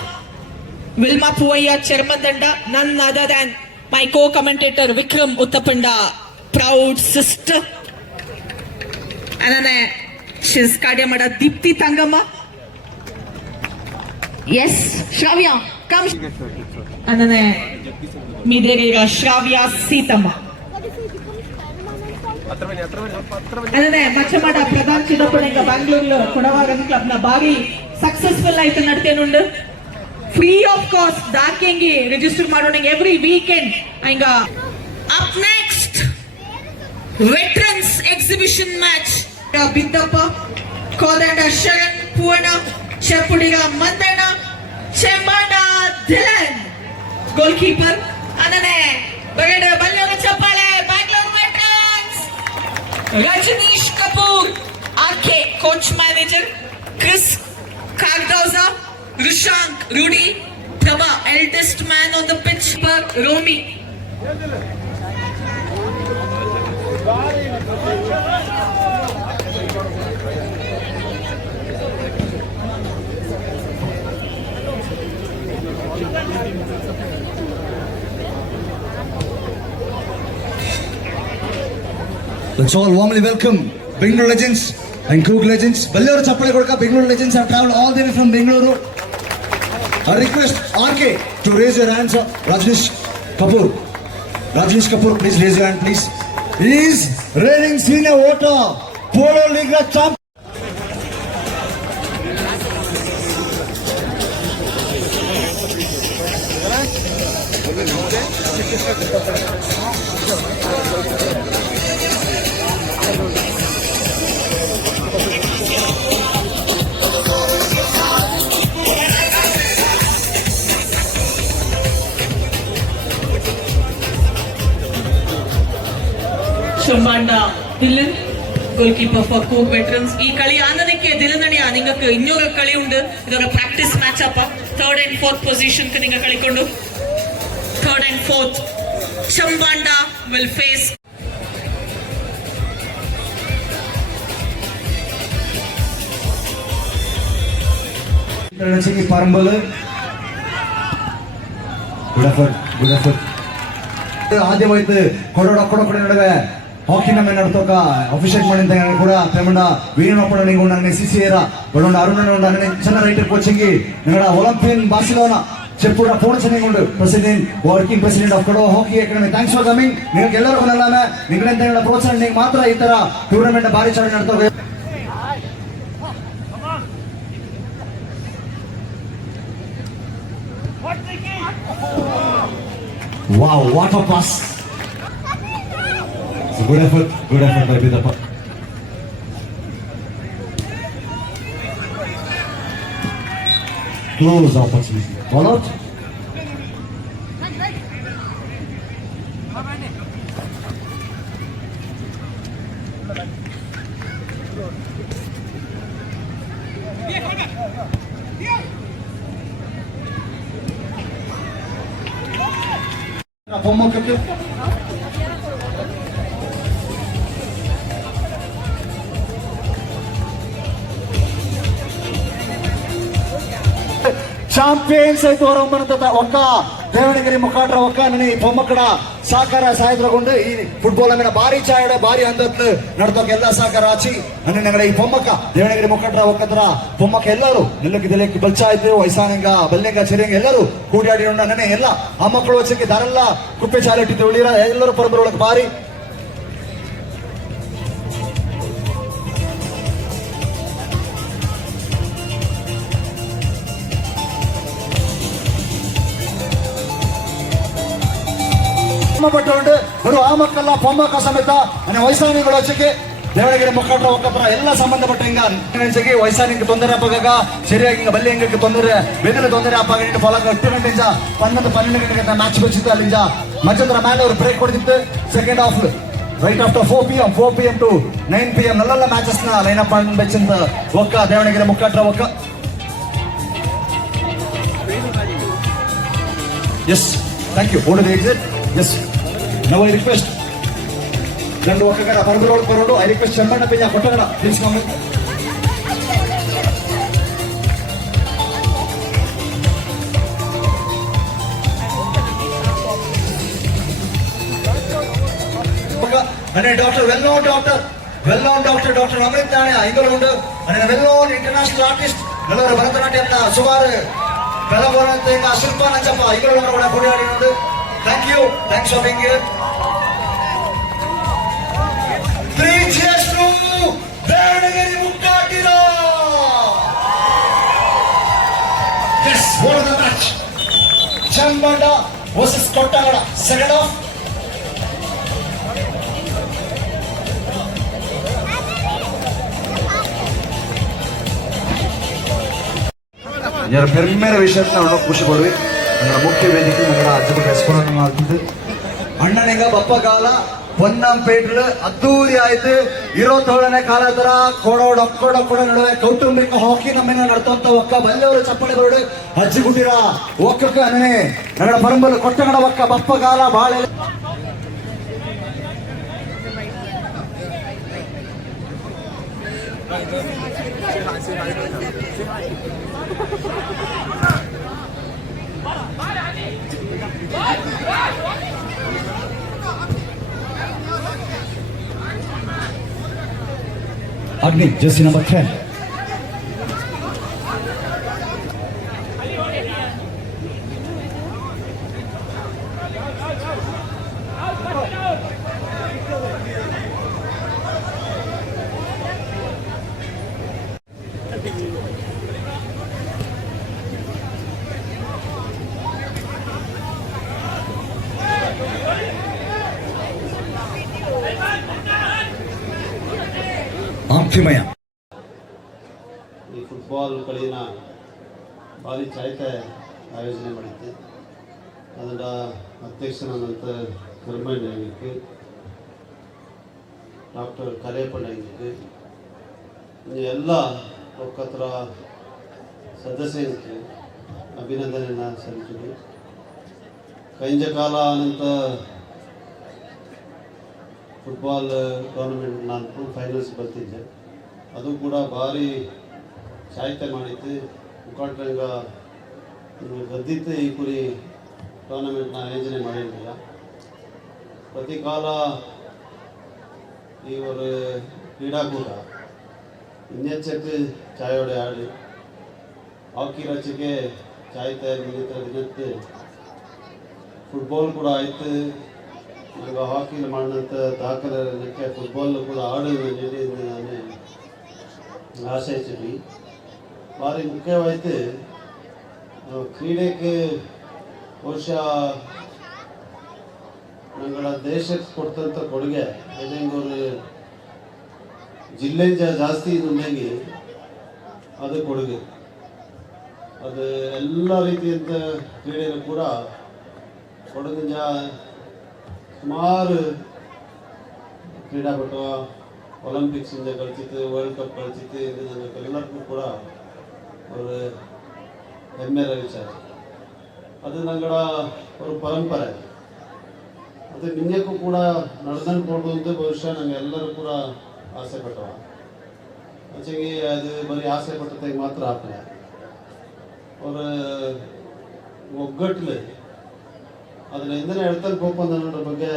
Poovaiah Charmadanda none other than my co commentator Vikram Uthappanda proud sister ಅದನ್ನೇ ಶಿಸ್ ಕಾರ್ಯ ಮಾಡ ದೀಪ್ತಿ ತಂಗಮ್ಮ ಎಸ್ ಶ್ರಾವ್ಯ ಕಮ್ ಅದನ್ನೇ ಮೀದೇರಿಗ ಶ್ರಾವ್ಯ ಸೀತಮ್ಮ ಅದನ್ನೇ ಮಚ್ಚಮಾಡ ಪ್ರಧಾನ್ ಚಿನ್ನಪ್ಪನಿಗ ಬ್ಯಾಂಗ್ಳೂರ್ಲು ಕೊಡವ ರನ್ ಕ್ಲಬ್ ನ ಬಾರಿ ಸಕ್ಸಸ್ಫುಲ್ ಆಯ್ತು ನಡ್ತೇನುಂಡು ಫ್ರೀ ಆಫ್ ಕಾಸ್ಟ್ ದಾಕೆಂಗಿ ರಿಜಿಸ್ಟರ್ ಮಾಡೋಣ ಎವ್ರಿ ವೀಕೆಂಡ್ ಹಿಂಗ up next veterans exhibition match Biddappa Kodanda Sharan Poorna ಚೆಪ್ಪುಡಿಗ ಮಂದಣ್ಣ ಚೆಂಬಾಡ ಧಿಲನ್ ಗೋಲ್ ಕೀಪರ್ ಅನ್ನನೆ ಬಗಡ ಬಲ್ಲೋರ ಚಪ್ಪಾಳೆ Bangalore veterans Rajneesh Kapoor RK coach manager Chris Kagdauza, Rishank, Rudy, Prabha, eldest man on the pitch, Romy. Let's all warmly welcome Bengaluru legends and Cook legends. Ballore Chappale Kodka, Bengaluru legends have travelled all the way from Bengaluru. I request RK to raise your hands. Rajnish Kapoor. Rajnish Kapoor, please raise your hand, please. He is reigning senior water Polo League champ. Shambanda Dilan goalkeeper for ಕೋಕ್ veterans ಈ കളി ആനനಕ್ಕೆ ദിലനണിയ നിങ്ങൾക്ക് ഇഞ്ഞൊരു കളി ഉണ്ട് ഇതൊരു practice match അപ്പ 3rd and 4th പൊസിഷൻക്ക് നിങ്ങൾ കളിക്കൊണ്ടു 3rd and 4th ശംബാಂಡ will face Parambal. Good effort. ಆದ್ಯವಾಯ್ತು ಕೊಡೋಡ ನಡುವೆ ಹಾಕಿನ ಮೇಲೆ ನಡ್ತೋಕ ಅಭಿಷೇಕ್ ಮಾಡಿದ ಕೂಡ ಪೇಮಂಡ ವೀರನೊಪ್ಪಣ ನೀವು ನನ್ನ ಸಿಸಿಯರ ಬಡೋಣ ಅರುಣ ಚೆನ್ನ ರೈಟರ್ ಕೋಚಿಂಗ್ ನಿങ്ങളുടെ ಒಲಿಂಪಿಯನ್ ಬಾರ್ಸಿಲೋನಾ చెప్పుడు ఫోన్ చెన్నైకొండు president working president of Kodava hockey academy thanks for coming നിങ്ങൾക്ക് ಎಲ್ಲರಿಗೂ ನಲ್ಲಾಮ ನಿಗಳೆಂತ ಪ್ರೋತ್ಸಾಹ ನೀವು ಮಾತ್ರ ಈ ತರ ಟೂರ್ನಮೆಂಟ್ ಭಾರಿ ಚಾಡಿ ನಡ್ತೋಗ Wow, what a pass! So good effort by Bidappa. Close opportunity. Ball out. Champions ಆಯ್ತು ಹೊರಬಂತ ಒಕ್ಕ ದೇವಣಗೆರೆ ಮುಖಾಂತರ ಒಕ್ಕ ನನಗೆ ಬೊಮ್ಮಕ್ಕಡ ಸಹಕಾರ ಸಹಾಯತಗೊಂಡು ಈ ಫುಟ್ಬಾಲ್ ಅನ್ನ ಭಾರಿ ಚಾಯಡ ಭಾರಿ ಅಂದತ್ ನಡ್ದೋಕ ಎಲ್ಲ ಸಹಕಾರ ಆಚಿ ನನ್ನ ಈ ಬೊಮ್ಮಕ್ಕ ದೇವಣಗೆರೆ ಮುಖಾಂತರ ಒಕ್ಕದ್ರ ಬೊಮ್ಮಕ್ಕ ಎಲ್ಲರೂ ನೆಲ್ಲಕ್ಕೆ ದೆಲ್ಲಕ್ಕೆ ಬಲ್ಚಾ ಇದ್ರು ವಯಸ್ಸಾನಂಗ ಬಲ್ಲೆಂಗ ಚೆರಿಯಂಗ ಎಲ್ಲರೂ ಕೂಡಿಯಾಡಿ ನನ್ನೇ ಎಲ್ಲ ಆ ಮಕ್ಕಳು వచ్చಕ್ಕೆ ದಾರೆಲ್ಲ ಕುಪ್ಪೆ ಚಾಲಿಟ್ಟಿದ್ದು ಉಳಿರ ಎಲ್ಲರೂ ಪರಬರೊಳಗೆ ಭಾರಿ ಪಟ್ಟುಕೊಂಡು ಬರುವ ಆ ಮಕ್ಕಳ ಬೊಮ್ಮಕ್ಕ ಸಮೇತ ವಯಸ್ಸಾನಿಗಳು వచ్చಕ್ಕೆ ದೇವಣಗೆರೆ ಮುಖಾಂತರ ಒಕ್ಕತ್ರ ಎಲ್ಲ ಸಂಬಂಧಪಟ್ಟ ಹಿಂಗೆ ವಯಸ್ಸಾನಿಗೆ ತೊಂದರೆ ಆಪಾಗ ಸರಿಯಾಗಿ ಹಿಂಗ ಬಲ್ಲಿ ಹಿಂಗಕ್ಕೆ ತೊಂದರೆ ಬೆದಲು ತೊಂದರೆ ಆಪಾಗ ಫಲಕ 8 ಗಂಟೆಯಿಂದ 12 ಗಂಟೆಗೆ ಮ್ಯಾಚ್ ಬಚ್ಚಿತ್ತು ಅಲ್ಲಿಂದ ಮಧ್ಯಂತರ ಮೇಲೆ ಅವರು ಬ್ರೇಕ್ ಕೊಡ್ತಿತ್ತು second half right after 4 PM to 9 PM ನಲ್ಲೆಲ್ಲ ಮ್ಯಾಚಸ್ ನ ಲೈನ್ ಅಪ್ ಮಾಡಿ ಬೆಚ್ಚಿಂದ ಒಕ್ಕ ದೇವಣಗೆರೆ ಮುಖಾಂತರ ಒಕ್ಕ ಎಸ್ ಥ್ಯಾಂಕ್ ಯು ಓಡ್ the exit yes now I request రెండు ఒక్కగడ పరుగురోడ్ పరుడు ఐ రిక్వెస్ట్ చెమ్మన్న పిల్ల కొట్టగడ ప్లీజ్ కమ్ అనే doctor well known doctor Amrit నాణ్య ఇందులో ఉండు అనే వెల్ నోన్ ఇంటర్నేషనల్ ఆర్టిస్ట్ ಎಲ್ಲರೂ ಭರತನಾಟ್ಯಂನ ಸುಮಾರು ಬೆಳಗೋರಂತ ಈಗ ಶಿಲ್ಪ ನಂಜಪ್ಪ ಇಂದುలో ಕೂಡ ಕೊಡಿಯಾಡಿ ಉಂಡು thank you thanks for being here 3 cheers to Devanagere Mukkatira. Yes, what the match. Chambanda versus Kottagada. Second half. ಯಾರ ಹೆಮ್ಮೆಯ ವಿಷಯಕ್ಕೆ ನಾವು ಖುಷಿ ಪಡುವೆ. ನಮ್ಮ ಮುಖ್ಯ ವೇದಿಕೆ ನಮ್ಮ ಅಜ್ಜನ ರೆಸ್ಪಾನ್ಸ್ ಮಾಡ್ತಿದ್ದು ಅಣ್ಣನಿಗ ಬಪ್ಪಗಾಲ ಪೊನ್ನಂಪೇಟ್ಲು ಅದ್ದೂರಿ ಆಯ್ತು 27ನೇ ಕಾಲ ತರ ಕೊಡೋ ನಡುವೆ ಕೌಟುಂಬಿಕ ಹಾಕಿ ನಮ್ಮನ್ನ ನಡ್ತಂತ ಒಕ್ಕ ಬಲ್ಲೆಯವರು ಚಪ್ಪಳೆ ಬರೋಡು ಅಜ್ಜಿಗುಟ್ಟಿರ ಒಕ್ಕಕ್ಕೆ ಅನ್ನನೆ ನನ್ನ ಪರಂಬಲು ಕೊಟ್ಟಗಡ ಒಕ್ಕ ಬಪ್ಪಗಾಲ ಬಾಳೆ Agni, jersey number 10. ಈ ಫುಟ್ಬಾಲ್ കളിನ ಭಾರಿ ಚಾಯ್ತೆ ಆಯೋಜನೆ ಮಾಡಿದ್ದೆ ಅದರ ಅಧ್ಯಕ್ಷನಾದಂಥ ಧರ್ಮಣ್ಣ ಹೆಂಗಿಕ್ಕೆ ಡಾಕ್ಟರ್ ಕಲೇಪಣ್ಣ ಹೆಂಗಿಕ್ಕೆ ಎಲ್ಲ ಒಕ್ಕತ್ರ ಸದಸ್ಯರಿಗೆ ಅಭಿನಂದನೆಯನ್ನು ಸಲ್ಲಿಸಿದೆ ಕೈಂಜ ಕಾಲ ಅನಂತ ಫುಟ್ಬಾಲ್ ಟೂರ್ನಮೆಂಟ್ ನಾನು ಫೈನಲ್ಸ್ ಬರ್ತಿದ್ದೆ ಅದು ಕೂಡ ಭಾರಿ ಸಾಹಿತ್ಯ ಮಾಡಿತ್ತು ಮುಖಾಂತರಂಗ ಗದ್ದಿತ್ತು ಈ ಕುರಿ ಟೂರ್ನಮೆಂಟ್ನ ಆಯೋಜನೆ ಮಾಡಿರಲಿಲ್ಲ ಪ್ರತಿ ಕಾಲ ಈ ಒಂದು ಕ್ರೀಡಾಕೂಟ ಇನ್ನೆಚ್ಚಕ್ಕೆ ಚಾಯೋಡೆ ಆಡಿ ಹಾಕಿ ರಚಕ್ಕೆ ಚಾಯ್ ತಯಾರಿ ದಿನತ್ತು ಫುಟ್ಬಾಲ್ ಕೂಡ ಆಯ್ತು ನಂಗೆ ಹಾಕಿಲಿ ಮಾಡಿದಂಥ ದಾಖಲೆಕ್ಕೆ ಫುಟ್ಬಾಲ್ ಕೂಡ ಆಡೋದು ನಾನು ಆಶಯಿಸಿದ್ವಿ ಭಾರಿ ಮುಖ್ಯವಾಯಿತು ಕ್ರೀಡೆಗೆ ಬಹುಶಃ ನಂಗಳ ದೇಶಕ್ಕೆ ಕೊಟ್ಟಂಥ ಕೊಡುಗೆ ಅದಂಗೆ ಒಂದು ಜಿಲ್ಲೆ ಜಾಸ್ತಿ ಇದ್ದಂಗೆ ಅದು ಕೊಡುಗೆ ಅದು ಎಲ್ಲ ರೀತಿಯಂಥ ಕ್ರೀಡೆಗಳು ಕೂಡ ಕೊಡಗಿನ ಸುಮಾರು ಕ್ರೀಡಾಪಟು ಒಲಿಂಪಿಕ್ಸಿಂದ ಕಳಿಸಿತ್ತು ವರ್ಲ್ಡ್ ಕಪ್ ಕಳಿಸಿತ್ತು ಇದು ನಮಗೆಲ್ಲರಿಗೂ ಕೂಡ ಒಂದು ಹೆಮ್ಮೆಯ ವಿಚಾರ ಅದು ನಂಗಳ ಒಂದು ಪರಂಪರೆ ಅದು ನಿನ್ನೆಕ್ಕೂ ಕೂಡ ನಡೆದಂಗೆ ಕೊಡು ಅಂತ ಬಹುಶಃ ನಂಗೆ ಎಲ್ಲರೂ ಕೂಡ ಆಸೆ ಪಟ್ಟವ ಆಚೆಗೆ ಅದು ಬರೀ ಆಸೆ ಪಟ್ಟದಾಗ ಮಾತ್ರ ಆಗ್ತದೆ ஒரு ಒಗ್ಗಟ್ಟಲೆ ಅದನ್ನ ಎಂದನೇ ಎಳ್ತಲ್ಲಿ ಹೋಗ್ಬಂದ ಅನ್ನೋದ್ರ ಬಗ್ಗೆ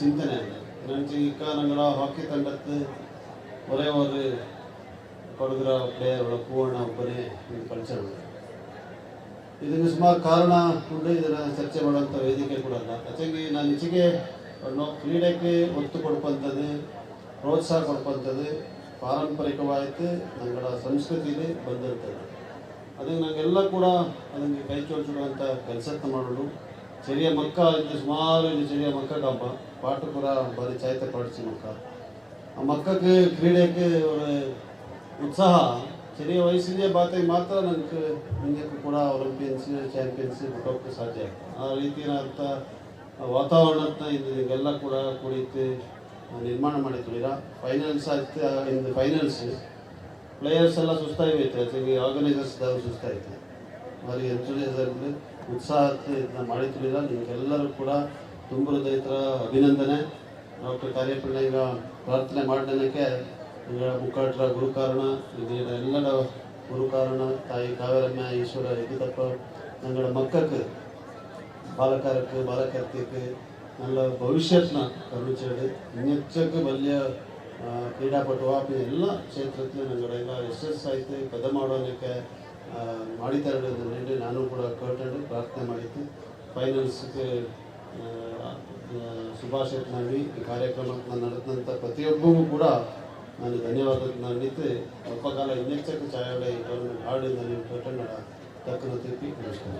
ಚಿಂತನೆ ಇದೆ ನನಗೆ ಈಗ ನಂಗಳ ಹಾಕಿ ತಂಡದ್ದು ஒரே ஒரு ಕೊಡಗರ ಪ್ಲೇಯರ್ ಪೂರ್ಣ ಒಬ್ಬನೇ ಕಲ್ಚರ್ ಇದಕ್ಕೆ ಸುಮಾರು ಕಾರಣ ಉಂಟು. ಇದನ್ನು ಚರ್ಚೆ ಮಾಡುವಂಥ ವೇದಿಕೆ ಕೂಡ ಅಲ್ಲ. ಹೆಚ್ಚಾಗಿ ನಾನು ಈಚೆಗೆ ಕ್ರೀಡೆಗೆ ಒತ್ತು ಕೊಡ್ಪಂಥದ್ದು, ಪ್ರೋತ್ಸಾಹ ಕೊಡ್ಪಂಥದ್ದು ಪಾರಂಪರಿಕವಾಯಿತು ನಂಗಳ ಸಂಸ್ಕೃತಿಲಿ ಬಂದಿರ್ತದೆ. ಅದಕ್ಕೆ ನಂಗೆಲ್ಲ ಕೂಡ ಅದಕ್ಕೆ ಕೈ ಜೋಡಿಸುವಂಥ ಕೆಲಸಕ್ಕೆ ಮಾಡೋದು. ചെറിയ മക്ക ഇത് സുമാറ് ചെറിയ മക്കൾക്കപ്പ പാട്ട് ಕೂಡ ಬಾರಿ ಚಾಯ್ತೆ ಪಾಡಿಸಿ ಮಕ್ಕ ಆ ಮಕ್ಕಕ್ಕೆ ಕ್ರೀಡೆಗೆ ஒரு ಉತ್ಸಾಹ ചെറിയ ವಯಸ್ಸಿಗೆ ಬಾತಿಗೆ ಮಾತ್ರ ನನಗೆ ಕೂಡ ಒಲಿಂಪಿಯನ್ಸ್ ಚಾಂಪಿಯನ್ಸ್ ಬಿಟ್ಟೋಕ್ಕೆ ಸಾಧ್ಯ ಆ ರೀತಿಯಾದಂಥ ವಾತಾವರಣದ ಇದೆಲ್ಲ ಕೂಡ ಕುಡಿತು ನಿರ್ಮಾಣ ಮಾಡಿದ್ದೀರ. ಫೈನಲ್ಸ್ ಆಯ್ತು. ಇಂದು ಫೈನಲ್ಸ್ ಪ್ಲೇಯರ್ಸ್ ಎಲ್ಲ ಸುಸ್ತಾಗಿತ್ತು. ಅದಕ್ಕೆ ಆರ್ಗನೈಸರ್ಸ್ದವರು ಸುಸ್ತಾಯಿತು. ಭಾರಿ ಎಂಥೂಸಿಯಾಸಮ್ ಉತ್ಸಾಹ ಇದನ್ನ ಮಾಡಿದ್ದೀರ. ನಿಮಗೆಲ್ಲರೂ ಕೂಡ ತುಂಬ ಹೃದಯದ ಅಭಿನಂದನೆ. ಡಾಕ್ಟರ್ ಕಾರ್ಯಪಳ್ಳ ಈಗ ಪ್ರಾರ್ಥನೆ ಮಾಡೋದಕ್ಕೆ ಮುಖಂಡರ ಗುರುಕಾರಣ ಎಲ್ಲರ ಗುರುಕಾರಣ ತಾಯಿ ಕಾವೇರಮ್ಮ ಈಶ್ವರ ಇದ್ದಪ್ಪ ഞങ്ങളുടെ മക്കൾക്ക് ബാലക്കാർക്ക് നല്ല ഭവിഷ്യത്ന കരുണിച്ചത് ഇങ്ങച്ചക്ക് വലിയ ಕ್ರೀಡಾಪಟುವ ಎಲ್ಲ ಕ್ಷೇತ್ರದಲ್ಲಿ ഞങ്ങളുടെ ಯಶಸ್ಸಾಯಿತು ಪದ ಮಾಡೋದಕ್ಕೆ ಮಾಡಿದ್ದಾರೆ. ನಾನು ಕೂಡ ಕೇಳ್ಕೊಂಡು ಪ್ರಾರ್ಥನೆ ಮಾಡಿದ್ದು ಫೈನಲ್ಸ್ಗೆ ಶುಭಾಶಯ ನೀಡಿ ಈ ಕಾರ್ಯಕ್ರಮಕ್ಕೆ ನಡೆದಂಥ ಪ್ರತಿಯೊಬ್ಬರಿಗೂ ಕೂಡ ನಾನು ಧನ್ಯವಾದ ನೀಡಿದ್ದು ಒಪ್ಪಕಾಲ ಇನ್ನೆಚ್ಚಕ್ಕೆ ಚಾಯಾಳೆ ಗೌರ್ಮೆಂಟ್ ಹಾಡಿಂದ ನೀವು ಕೇಳ್ಕೊಂಡು ತಕ್ಕನ ತಿಪ್ಪಿ ನಮಸ್ಕಾರ.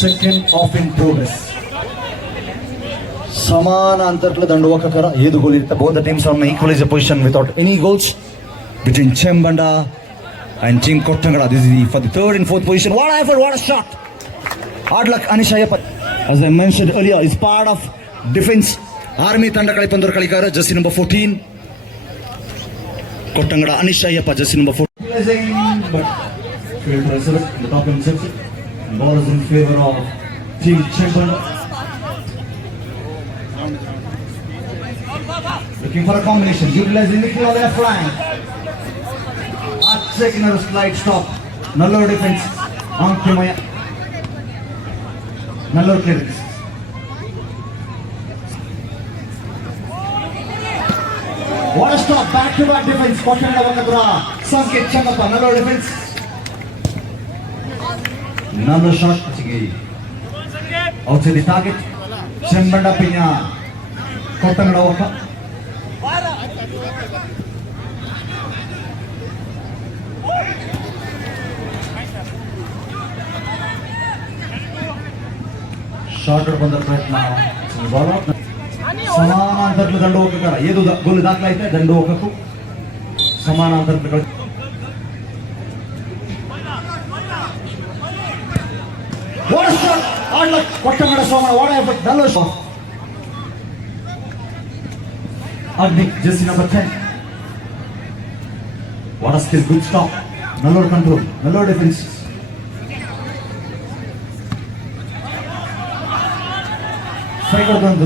Second off in progress. ಸಮಾನ ಅಂತರದಲ್ಲಿ ದಂಡುವಕರ 5 ಗೋಲ್ ಇರುತ್ತೆ. Both the teams are in equalizer position without any goals between Chembanda and Team Kottangada. This is for the third and fourth position. What effort, what a shot! Hard luck Anish Ayyappa. As I mentioned earlier, is part of defense. Army ತಂಡ ಕಳಿಪಂದರ ಕಳಿಕಾರ jersey number 14. Kottangada Anish Ayyappa jersey number 14. But field reserve in the top interception. Ball is in favor of Team Chembanda. Looking for a combination, utilizing the on the left flank. Taking a slight stop. Nallur defense. Ankimaya. Nallur clearance. What a stop! Back to back defense. Kottangada Vakadura. Sanket Changappa. Nallur defense. Nallur shot. Outside the target. Chembanda Pinya. Kottangada Vakka. Short ಬಂದ ಪ್ರಯತ್ನ ಸಮಾನಾಂತರದಲ್ಲಿ ದಂಡು ಹೋಗಕ್ಕಾರ ಏದು ಗೋಲ್ ದಾಖಲಾಯ್ತೆ ದಂಡು ಹೋಗಕ್ಕೂ ಸಮಾನಾಂತರಗಳು ಕೊಟ್ಟಂಗಡ ಸೋಮನ ಓಡ ಡಲ್ಲೋ shot ಅಗ್ನಿ Jersey number 10. What a skill, good stop. Nallur control, Nallur defense.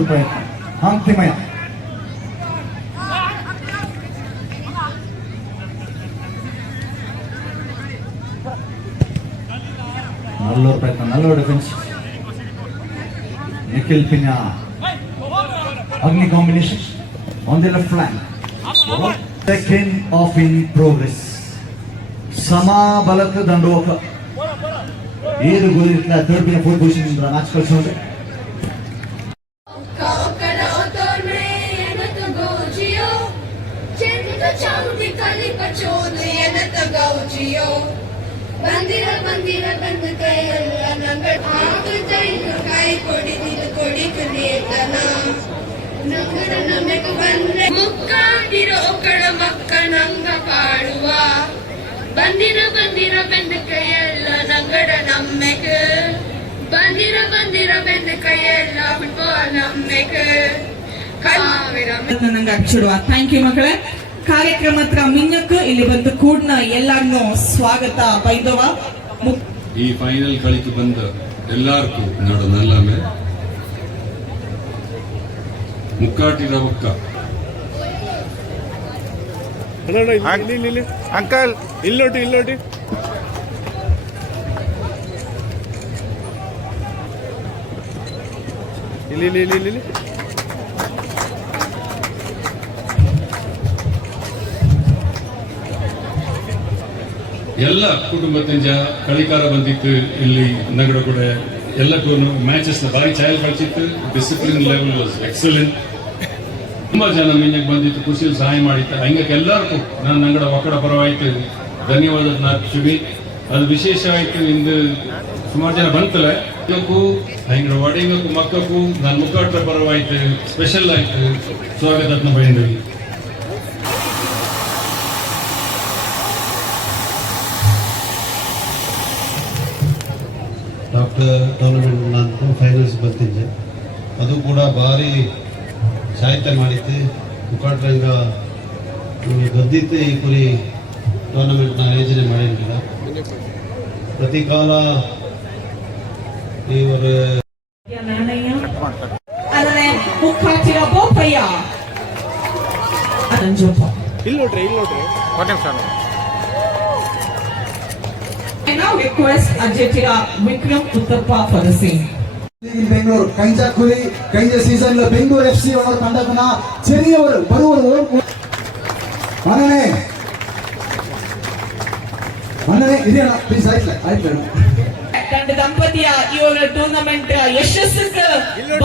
ಪ್ರಯತ್ನ ಅಂತಿಮಯ ನಲ್ಲೂರು ಪ್ರಯತ್ನ Nallur defence Nikhil ಪಿನ್ಯಾ ಅಗ್ನಿ combination on the left Planck. Second half in progress. ಸಮಾ ಬಲಕ್ಕೆ ದಂಡೋಕ 7 ಗೋಲ್ ಇರ್ತದೆ. ಥರ್ಡ್ ಬಿನ 4th ಪೊಸಿಷನ್ ಇಂದ ಮ್ಯಾಚ್ ಕಳಿಸೋದು. ಬಂದಿರ ಬಂದಿರ ಬಂದ ಕೈಯಲ್ಲ ನಂಗಳ ಕೈ ಕೊಡಿದಿರು ಕೊಡಿಕಲೇತನ ನಂಗಡ ನಮಗೆ ಬಂದ್ರೆ ಮುಕ್ಕಾಂದಿರೋ ಕಡ ಮಕ್ಕ ನಂಗ ಪಾಡುವ ಬಂದಿರ ಬಂದಿರ ಬಂದ ಕೈಯಲ್ಲ ನಂಗಡ ನಮ್ಮೆಗ ಬಂದಿರ ಬಂದಿರ ಬಂದ ಕೈಯಲ್ಲ ಫುಟ್ಬಾಲ್ ನಮ್ಮೆಗ ನಂಗೆ ಅಕ್ಷಡುವ. ಥ್ಯಾಂಕ್ ಯು ಮಕ್ಕಳೇ. ಕಾರ್ಯಕ್ರಮ ಹತ್ರ ಮಿನ್ನಕ್ಕೆ ಇಲ್ಲಿ ಬಂದು ಕೂಡ್ನ ಎಲ್ಲಾರ್ನೂ ಸ್ವಾಗತ ಬೈದವ. ಈ ಫೈನಲ್ കളിക്ക് ಬಂದ ಎಲ್ಲಾರ್ಗೂ ನೋಡು ನಲ್ಲಮೆ ಮುಕ್ಕಾಟಿರ ಒಕ್ಕ ಅಂಕಲ್ ಇಲ್ಲೋಟಿ ಇಲ್ಲಿ ಎಲ್ಲ ಕುಟುಂಬದಿಂದ ಕಳಿಕಾರ ಬಂದಿತ್ತು ಇಲ್ಲಿ ನಗರ ಕೂಡ ಎಲ್ಲ ಮ್ಯಾಚಸ್ ಭಾರಿ ಚಾಯಲ್ ಕಳಿಸಿತ್ತು. Discipline level was excellent. ತುಂಬಾ ಜನ ಮಿಂಜಕ್ಕೆ ಬಂದಿತ್ತು, ಖುಷಿಯಲ್ಲಿ ಸಹಾಯ ಮಾಡಿತ್ತು. ಹಂಗೆ ಎಲ್ಲರಿಗೂ ನಾನು ನಂಗಡ ಒಕ್ಕಡ ಪರವಾಯ್ತು ಧನ್ಯವಾದ ನಾರ್ಚುವಿ. ಅದು ವಿಶೇಷವಾಯ್ತು. ಇಂದು ಸುಮಾರು ಜನ ಬಂತಲ್ಲ ಇದಕ್ಕೂ ಹಂಗೆ ಒಡೆಗೂ ಮಕ್ಕಕ್ಕೂ ನಾನು ಮುಖಾಟ ಪರವಾಯ್ತು ಸ್ಪೆಷಲ್ ಆಯ್ತು ಸ್ವಾಗತ ಬಯಂದವಿ. ಡಾಕ್ಟರ್ ಟೂರ್ನಮೆಂಟ್ ನಾನು ಫೈನಲ್ಸ್ ಬರ್ತಿದ್ದೆ. ಅದು ಕೂಡ ಭಾರಿ ಸಾಹಿತ್ಯ ಮಾಡಿದ್ದೆ. ಮುಖಾಟರಂಗ ಗದ್ದಿತ್ತು ಈ ಕುರಿ ಟೂರ್ನಮೆಂಟ್ನ ಆಯೋಜನೆ ಮಾಡಿರಲಿಲ್ಲ. ಪ್ರತಿ ಕಾಲ ಇವರು ಮುಖಾಟಿರ ಬೋಪಯ್ಯ ಅನಂಜಪ್ಪ ಇಲ್ಲೋಟ್ರಿ I now request Ajitya Vikram Uttappa for the same. Bengaluru ಕೈಂಜ ಸೀಸನ್ ಬೆಂಗಳೂರು FC ಅವರ ತಂಡದ ಚೆರಿಯವರು ಬರುವರು ಮನನೆ ಇದೆಯಲ್ಲ ಪ್ಲೀಸ್ ಆಯ್ತು ತಂಡ ದಂಪತಿಯ ಈ ಒಂದು ಟೂರ್ನಮೆಂಟ್ ಯಶಸ್ಸು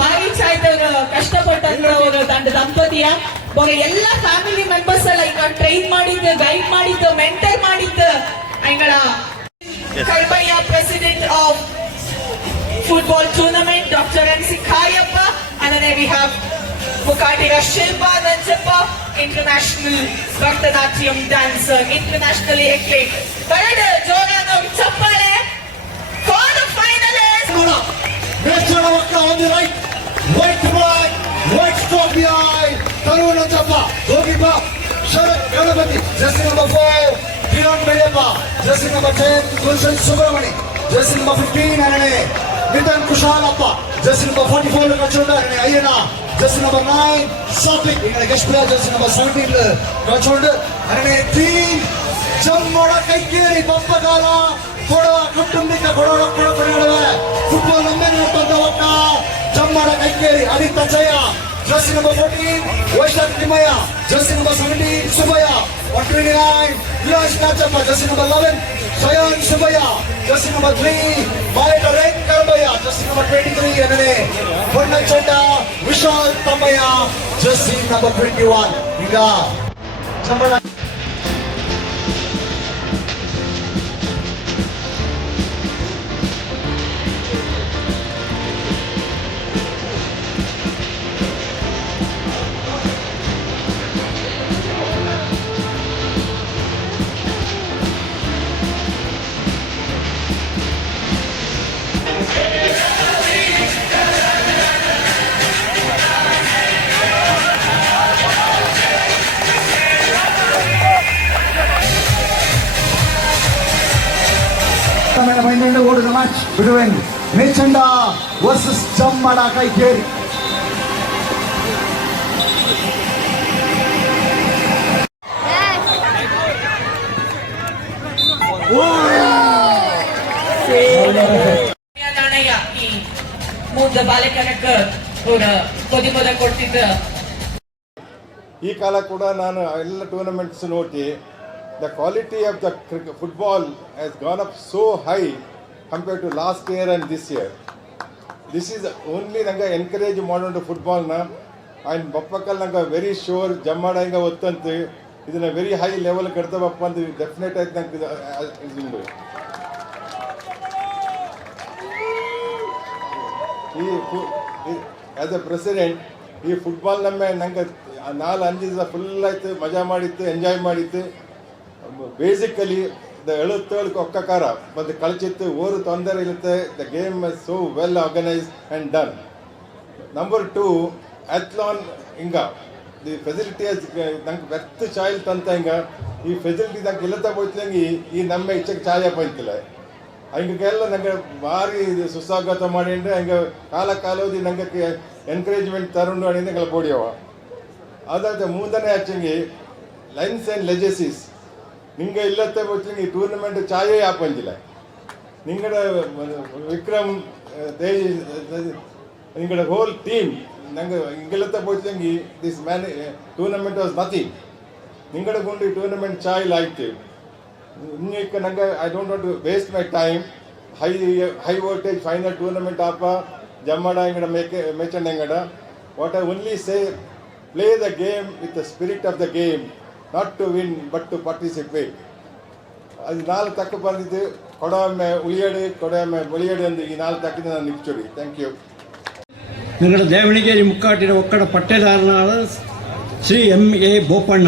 ಭಾರಿ ಚಾಯ್ದವ್ರ ಕಷ್ಟಪಟ್ಟಂತವ್ರ ತಂಡ ದಂಪತಿಯ ಎಲ್ಲ ಫ್ಯಾಮಿಲಿ ಮೆಂಬರ್ಸ್ ಎಲ್ಲ ಈಗ ಟ್ರೈನ್ ಮಾಡಿದ್ದು, ಗೈಡ್ ಮಾಡಿದ್ದು, ಮೆಂಟರ್ ಮಾಡಿದ್ದು ಅಂಗಳ ಕಳ್ಬಯ್ಯ president of football tournament, Dr. M.C. Khayappa, and then we have Mukatira Shilpa Nanjappa, international Bharatanatyam dancer, internationally acclaimed. Parade Jorano Chappale for the finalists. Nekchanavakka on the right, white flag, white stroke behind, Tarun Nanjappa, goalkeeper Sharat Ganapati, jersey number 4, Kiran Medappa, jersey number 10, Gulshan Subramani, jersey number 15, and Nitan Kushalappa, jersey number 44 Kachonda, and Ayana, jersey number 9, Satvik, guest player, jersey number 17 Kachonda, and 18, Jammada Kaikeri, Pappagala, Koda, Kutumbika, Koda, football number Tandavaka, Jammada Kaikeri, Aditya Jaya, jersey number 14, Vaishak Timaya, jersey number 17, Subaya, 129, Vilas Nachappa, jersey number 11, Sayan Subaya, jersey number 3, Mayata Ren Karbaya, jersey number 23, and Purnachanda, Vishal Tamaya, jersey number 21. Inga. Jammada. Go to the match between Nechanda versus Jammada Kaikeri. ಮುಂದೆ ಬಾಲಕನಕ್ಕೆ ಪದಿಪದ ಕೊಡ್ತಿದ್ದ. ಈ ಕಾಲ ಕೂಡ ನಾನು ಎಲ್ಲ tournaments ನೋಡಿ the quality of the football has gone up so high compared to last year and this year. This is only nanga encourage ಮಾಡೋದು football ನ and ಬಪ್ಪಕಲ್ ನಂಗೆ ವೆರಿ ಶೋರ್ ಜಮ್ಮಡ ಹಿಂಗ ಒತ್ತಂತೆ ಇದನ್ನ ವೆರಿ ಹೈ ಲೆವೆಲ್ ಕಡ್ತವಪ್ಪ ಅಂತ ಡೆಫಿನೆಟ್ ಆಯ್ತು ನಂಗೆ ಇದು ಆಸ್ ಎ ಪ್ರೆಸಿಡೆಂಟ್ ಈ ಫುಟ್ಬಾಲ್ ನಮ್ಮ ನಂಗೆ 4-5 ದಿವಸ ಫುಲ್ ಆಯ್ತು ಮಜಾ ಮಾಡಿತ್ತು ಎಂಜಾಯ್ ಮಾಡಿತ್ತು. ಬೇಸಿಕಲಿ ಎಳುತ್ತೇಳು ಒಕ್ಕಕಾರ ಬಂದು ಕಳಿಸಿತ್ತು ಓರು ತೊಂದರೆ ಇರುತ್ತೆ. The game is so well organise and done. Number 2 ಅಥ್ಲಾನ್ ಹಿಂಗ ದಿ ಫೆಸಿಲಿಟೀಸ್ ನಂಗೆ ಬೆತ್ತ ಚಾಯಿಲ್ ತಂತ ಹಿಂಗ ಈ ಫೆಸಿಲಿಟಿ ನಂಗೆ ಇಲ್ಲತ್ತ ಹೋಯ್ತಂಗೆ ಈ ನಮ್ಮ ಇಚ್ಚಕ್ಕೆ ಚಾಯ ಪಂತಿಲ್ಲ ಹಂಗೆಲ್ಲ ನಂಗೆ ಭಾರಿ ಸುಸ್ವಾಗತ ಮಾಡಿ ಹಂಗೆ ಕಾಲ ಕಾಲೋದಿ ನಂಗೆ ಎನ್ಕರೇಜ್ಮೆಂಟ್ ತರುಂಡು ಅಣಿಂದ ಕಲ ಪೋಡಿಯವ ಅದಾದ ಮೂರನೇ ಹಚ್ಚಂಗಿ ಲೈನ್ಸ್ ಆ್ಯಂಡ್ ಲೆಜೆಸೀಸ್ ನಿಂಗೆ ಇಲ್ಲತ್ತೆ ಬಚ್ಚಂಗಿ ಟೂರ್ನಮೆಂಟ್ ಚಾಯೇ ಆಪಂಜಿಲ್ಲ ನಿಂಗಡ ವಿಕ್ರಮ್ ತೇಜ್ ನಿಂಗಡ ಹೋಲ್ ಟೀಮ್ ನಂಗೆ ಹಿಂಗೆಲ್ಲತ್ತೆ ಬಚ್ಚಂಗಿ ದಿಸ್ ಟೂರ್ನಮೆಂಟ್ ವಾಸ್ ನಥಿಂಗ್ ನಿಂಗಡ ಗುಂಡು ಟೂರ್ನಮೆಂಟ್ ಚಾಯ್ ಲಾಯ್ತು ಇನ್ನಿಕ್ಕ ನಂಗೆ I don't want to waste my time high voltage final tournament ಆಪ ಜಮ್ಮಡ ಇಂಗಡ ಮೇಚಂಡ ಇಂಗಡ what I only say play the game with the spirit of the game, not to win but to participate. ಅದು ನಾಲ್ಕು ತಕ್ಕ ಬಂದಿದ್ದು ಕೊಡೊಮ್ಮೆ ಉಳಿಯಡಿ ಕೊಡೊಮ್ಮೆ ಬಳಿಯಡಿ ಎಂದು ಈ ನಾಲ್ಕು ತಕ್ಕಿದ ನಾನು ನಿಪ್ಚುಡಿ. Thank you. ഞങ്ങളുടെ ദേവണിഗേരി മുക്കാട്ടിയുടെ ഒക്കട പട്ടേദാരനാണ് ശ്രീ M.A. ಬೋಪಣ್ಣ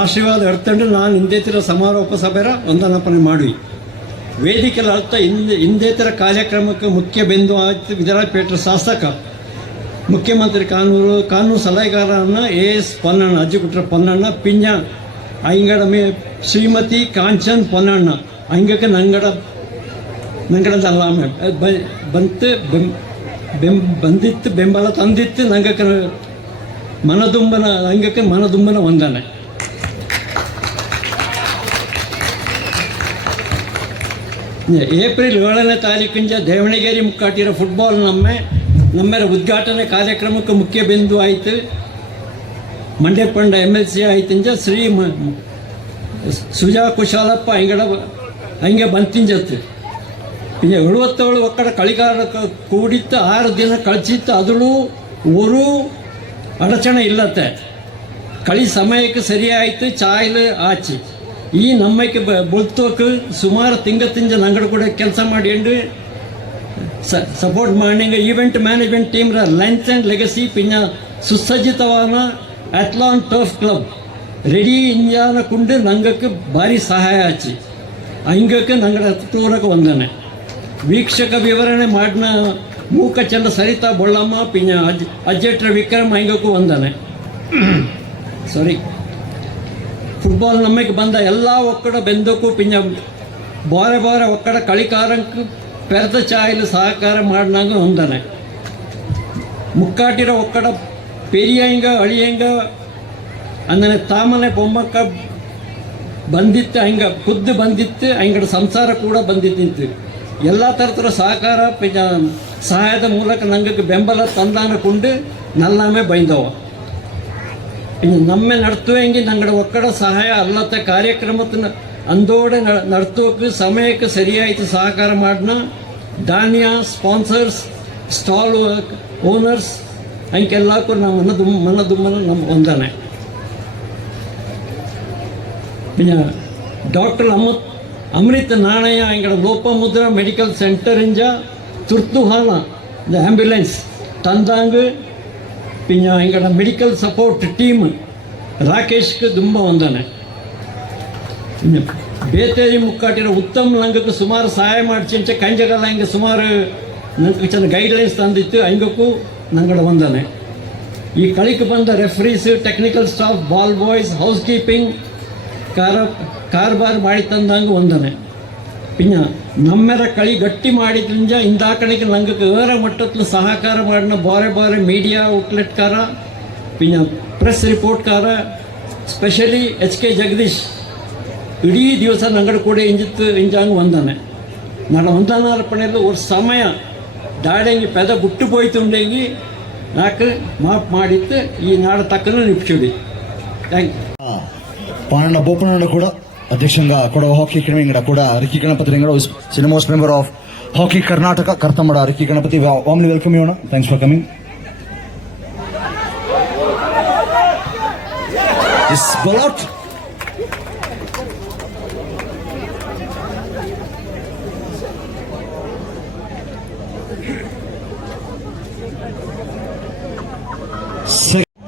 ಆಶೀರ್ವಾದ ಎಡ್ತಂಡು ನಾನು ಇಂದೇತರ ಸಮಾರೋಪ ಸಭೆಯ ವಂದನಾಪನೆ ಮಾಡಿ ವೇದಿಕೆಯಲ್ಲಿ ಅರ್ಥ ಇಂದೇತರ ಕಾರ್ಯಕ್ರಮಕ್ಕೆ ಮುಖ್ಯ ಬಿಂದು ಆಯ್ತು ವಿದ್ಯಾಪೀಠ ಶಾಸಕ ಮುಖ್ಯಮಂತ್ರಿ ಕಾನೂನು ಸಲಹೆಗಾರನ A.S. ಪೊನ್ನಣ್ಣ ಅಜ್ಜಿಗುಟ್ರ ಪೊನ್ನಣ್ಣ ಪಿಂಜ ಐಂಗಡ ಶ್ರೀಮತಿ ಕಾಂಚನ್ ಪೊನ್ನಣ್ಣ ಐಂಗಕ್ಕೆ ನಂಗಡದಲ್ಲ ಬಂದಿತ್ತು ಬೆಂಬಲ ತಂದಿತ್ತು ನಂಗಕ್ಕೆ ಮನದುಂಬನ ವಂದನೆ. ಏಪ್ರಿಲ್ 7ನೇ ತಾರೀಕಿಂದ ದೇವಣಗೆರೆ ಮುಕ್ಕಾಟಿರ ಫುಟ್ಬಾಲ್ ನಮ್ಮೆರ ಉದ್ಘಾಟನೆ ಕಾರ್ಯಕ್ರಮಕ್ಕೆ ಮುಖ್ಯ ಬಿಂದು ಆಯಿತು. ಮಂಡ್ಯಪಂಡ MLC ಆಯ್ತಿಂಜ ಶ್ರೀ ಸುಜಾ ಕುಶಾಲಪ್ಪ ಹಂಗೆ ಬಂತಿಂಜತ್ತು. പിന്നെ 77 ಒಕ್ಕಡ കളിക്കാർ കൂടിത്ത് 6 ದಿನ കളിച്ചിട്ട് അതിലೂ ഒരു ಅಡಚಣೆ ಇಲ್ಲತ್ತೆ. കളി ಸಮಯಕ್ಕೆ ಸರಿಯಾಯಿತು ಚಾಯ್ಲು ಆಚಿ ಈ ನಮ್ಮಕ್ಕೆ ಬೊಲ್ತೋಕು ಸುಮಾರು ತಿಂಜ ನಂಗಡ ಕೂಡ ಕೆಲಸ ಮಾಡಿಕೊಂಡು ಸಪೋರ್ಟ್ ಮಾಡಿ event management team lines and legacy ಪಿನ್ನ ಸುಸಜ್ಜಿತವಾದ ಅತ್ಲಾನ್ ಟರ್ಫ್ ಕ್ಲಬ್ ರೆಡಿ ಇಂಜಾನ ಕುಂಡು ನಂಗಕ್ಕೆ ಭಾರಿ ಸಹಾಯ ಆಚಿ ಹಂಗಕ್ಕೆ ನಂಗಡ ತೂರಕ್ಕೆ ವಂದನೆ. ವೀಕ್ಷಕ ವಿವರಣೆ ಮಾಡಿನ ಮೂಕ ಚಂದ ಸರಿತಾ ಬೊಳ್ಳಮ್ಮ ಪಿನ್ನ ಅಜ್ಜೆಟ್ರ ವಿಕ್ರಮ್ ಹಂಗಕ್ಕೂ ವಂದನೆ. ಸಾರಿ ಫುಟ್ಬಾಲ್ ನಮಗೆ ಬಂದ ಎಲ್ಲ ಒಕ್ಕಡ ಬೆಂದಕ್ಕೂ ಪಿನ್ನ ಬಾರೆ ಒಕ್ಕಡ ಕಳಿಕಾರಂಕ್ಕೆ ಪೆರ್ದ ಚಾಯಲು ಸಹಕಾರ ಮಾಡಿನಾಗ ವಂದನೆ. ಮುಕ್ಕಾಟಿರ ಒಕ್ಕಡ ಪೆರಿಯಂಗ ಅಳಿಯಂಗ ಅಂದರೆ ತಾಮನೆ ಬೊಮ್ಮಕ್ಕ ಬಂದಿತ್ತು ಹಂಗ ಖುದ್ದು ಬಂದಿತ್ತು ಹಂಗಡ ಸಂಸಾರ ಕೂಡ ಬಂದಿತ್ತು. ಎಲ್ಲ ಥರದ ಸಹಕಾರ ಸಹಾಯದ ಮೂಲಕ ನಂಗೆ ಬೆಂಬಲ ತಂದಾನ ಕೊಂಡು ನಲ್ಲಾಮೆ ಬೈದವ. ಇನ್ನು ನಮ್ಮೆ ನಡ್ತುವಂಗೆ ನಂಗಡ ಒಕ್ಕಡ ಸಹಾಯ ಅಲ್ಲತ್ತ ಕಾರ್ಯಕ್ರಮದ ಅಂದೋಡೆ ನಡ್ತೋಕೆ ಸಮಯಕ್ಕೆ ಸರಿಯಾಯಿತು ಸಹಕಾರ ಮಾಡಿನ ಧಾನ್ಯ ಸ್ಪಾನ್ಸರ್ಸ್ ಸ್ಟಾಲ್ ಓನರ್ಸ್ ಹಂಗೆಲ್ಲಕ್ಕೂ ನಾವು ಮನದುಮ್ಮನ ನಮ್ಮ ವಂದನೆ. പിന്നെ ಡಾಕ್ಟರ್ ಅಮೃತ್ ನಾಣಯ್ಯ ಇಂಗಡ ಲೋಪಮುದ್ರ ಮೆಡಿಕಲ್ ಸೆಂಟರ್ ಇಂಜ ತುರ್ತುಹಾಲ ಆಂಬ್ಯುಲೆನ್ಸ್ ತಂದಾಂಗ್ പിന്നെ ಇಂಗಡ ಮೆಡಿಕಲ್ ಸಪೋರ್ಟ್ ಟೀಮ್ ರಾಕೇಶ್ಗೆ ತುಂಬ ವಂದನೆ. ಬೇತೇರಿ ಮುಕ್ಕಾಟಿರೋ ಉತ್ತಮ್ ನಂಗಕ್ಕೆ ಸುಮಾರು ಸಹಾಯ ಮಾಡಿಸಿ ಕಂಜಗಲ್ಲ ಹಿಂಗೆ ಸುಮಾರು ನಂಗೆ ಚೆನ್ನ ಗೈಡ್ಲೈನ್ಸ್ ತಂದಿತ್ತು ಹಂಗಕ್ಕೂ ನಂಗಡ ವಂದನೆ. ಈ ಕಳಿಗೆ ಬಂದ referees technical staff ball boys housekeeping ಕಾರ್ಬಾರ್ ಮಾಡಿ ತಂದಂಗೆ ವಂದನೆ. ಪಿನ್ನ ನಮ್ಮೆರ ಕಳಿ ಗಟ್ಟಿ ಮಾಡಿದ್ರಿಂದ ಇಂದಾಕಣಿಗೆ ನಂಗೆ ಏರ ಮಟ್ಟದಲ್ಲಿ ಸಹಕಾರ ಮಾಡಿನ ಬಾರೆ ಮೀಡಿಯಾ ಔಟ್ಲೆಟ್ಕಾರ ಪಿನ್ನ ಪ್ರೆಸ್ ರಿಪೋರ್ಟ್ಕಾರ ಸ್ಪೆಷಲಿ HK ಜಗದೀಶ್ ಇಡೀ ದಿವಸ ನಂಗಡ ಕೂಡ ಇಂಜಾಂಗ್ ವಂದನೆ. ನನ್ನ ವಂದನಾರ್ಪಣೆಯಲ್ಲಿ ಒಂದು ಸಮಯ ದಾಡಂಗಿ ಪೆದ ಬಿಟ್ಟು போய்తుంಡೆಂಗಿ ನಾಲ್ಕು ಮಾಪ್ ಮಾಡಿತ್ತು ಈ ನಾಡ ತಕ್ಕನ ನಿಪ್ಚುಡಿ. Thank you. ಪಾಣಣ್ಣ ಬೋಪಣ್ಣ ಕೂಡ ಅಧ್ಯಕ್ಷಂಗ ಕೊಡವ ಹಾಕಿ ಕ್ರೀಡೆಂಗಡ ಕೂಡ ರಿಕ್ಕಿ ಗಣಪತಿ ಸಿನಿಮೋಸ್ ಮೆಂಬರ್ ಆಫ್ ಹಾಕಿ ಕರ್ನಾಟಕ ಕರ್ತಮಡ Ricky Ganapathi warmly welcome you. Thanks for coming. This ball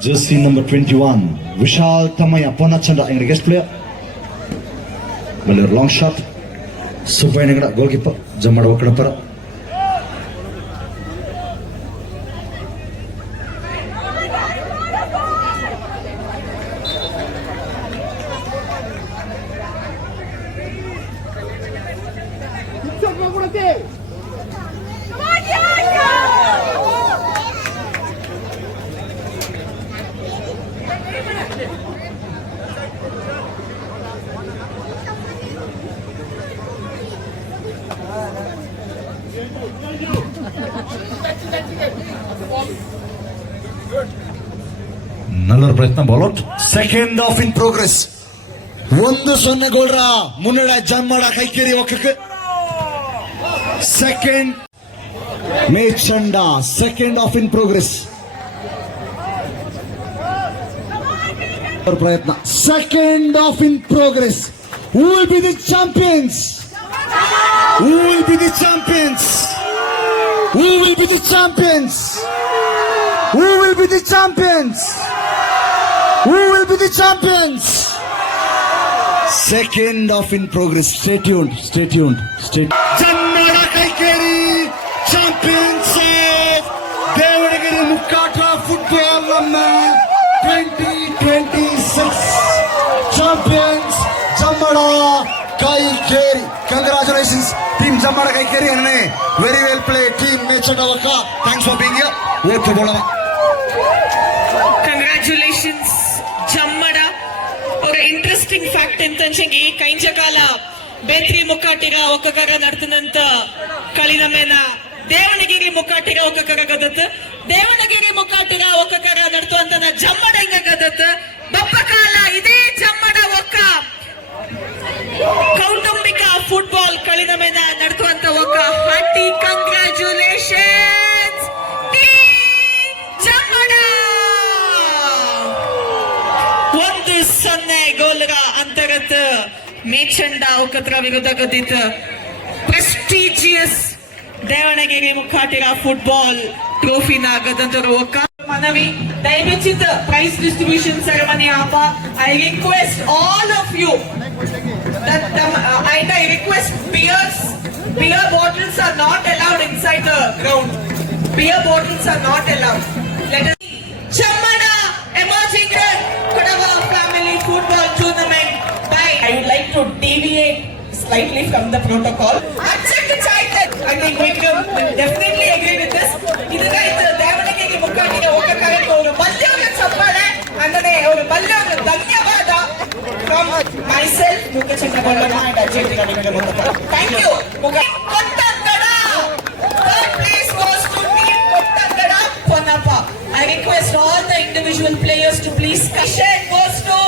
jersey number 21 Vishal Tamaya Ponachanda and guest player. Well, long shot. Supainagada goalkeeper Jamada Wakadapara. ನಲ್ಲರ ಪ್ರಯತ್ನ ball out. Second half in progress. 1-0 ಗೋಲ್ರ ಮುನ್ನಡೆ ಜಮ್ಮಡ ಕೈಕೇರಿ ಒಕ್ಕಕ್ಕೆ. ಸೆಕೆಂಡ್ ಮೇಚಂಡ. Second half in progress. ಪ್ರಯತ್ನ. Second half in progress. Who will be the champions? Who will be the champions? Who will be the champions? Who will be the champions? Who will be the champions? Second off in progress. Stay tuned. Stay tuned. Stay. Jammada Kaikeri, champions of Devanagari Mukkatra football number 2026. Champions Jammada Kaikeri. Congratulations, team Jammada Kaikeri. And very well played, team Mechadavaka. Thanks for being here. Vote for Bolava. Congratulations Jammada. ఒక interesting fact ಎಂತಂಚೆಂಗಿ ಕೈಂಚ ಕಾಲ ಬೇತ್ರಿ ಮುಕ್ಕಾಟಿಗ ಒಕ್ಕಕರ ನಡ್ತನಂತ ಕಳಿನಮೇನ ದೇವನಗಿರಿ ಮುಕ್ಕಾಟಿಗ ಒಕ್ಕಕರ ಗದತ್. ದೇವನಗಿರಿ ಮುಕ್ಕಾಟಿಗ ಒಕ್ಕಕರ ನಡ್ತು ಅಂತ ಜಮ್ಮಡ ಹಿಂಗ ಗದತ್. ಬಪ್ಪ ಕಾಲ ಇದೇ ಜಮ್ಮಡ ಒಕ್ಕ ಕೌಟುಂಬಿಕ football ಕಳಿನಮೇನ ನಡ್ತುವಂತ ಒಕ್ಕ. Hearty congratulations Jammada. 1-0 ಗೋಲ್ಗ ಅಂತರತ್ ಮೇಚಂಡ ಒಕ್ಕತ್ರ ವಿರುದ್ಧ ಗದ್ದಿತ್. ಪ್ರೆಸ್ಟೀಜಿಯಸ್ ದೇವನಗಿರಿ ಮುಕ್ಕಾಟಿರ ಫುಟ್ಬಾಲ್ ಟ್ರೋಫಿನ ಗದಂತರು ಒಕ್ಕ. ಮನವಿ ದಯವಿಚ್ಚಿತ ಪ್ರೈಸ್ ಡಿಸ್ಟ್ರಿಬ್ಯೂಷನ್ ಸೆರೆಮನಿ ಆಪ. I request all of you that I request beer bottles are not allowed inside the ground. Beer bottles are not allowed. Let us Chammada emerging Kodava family football tournament by. I would like to deviate slightly from the protocol. I think Vikram will definitely agree with this. Idaga idu Devanagiri Mukkatiga Okkakarakke oru balyaga chappale andane oru balyaga dhanyavada from myself, Mukachanda Bollama and Ajay Tiraniga Mukkatara. Thank you. Kottangada. Third place goes to team Kottangada Ponnappa. I request all the individual players to please share goes to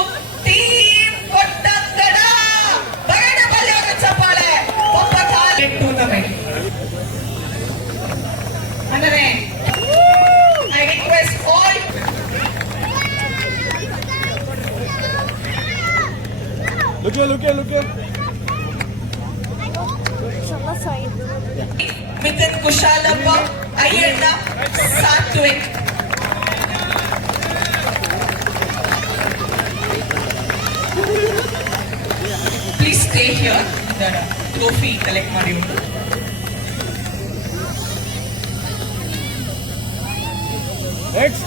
team Kottangada. Bagada balyaga chappale. Poppakal tournament. Andane I request all Look here. Mithun Kushalappa, Ayyanna, Satvik. Please stay here. The trophy collect ಮಾಡಿ ಉಂಟು. Next.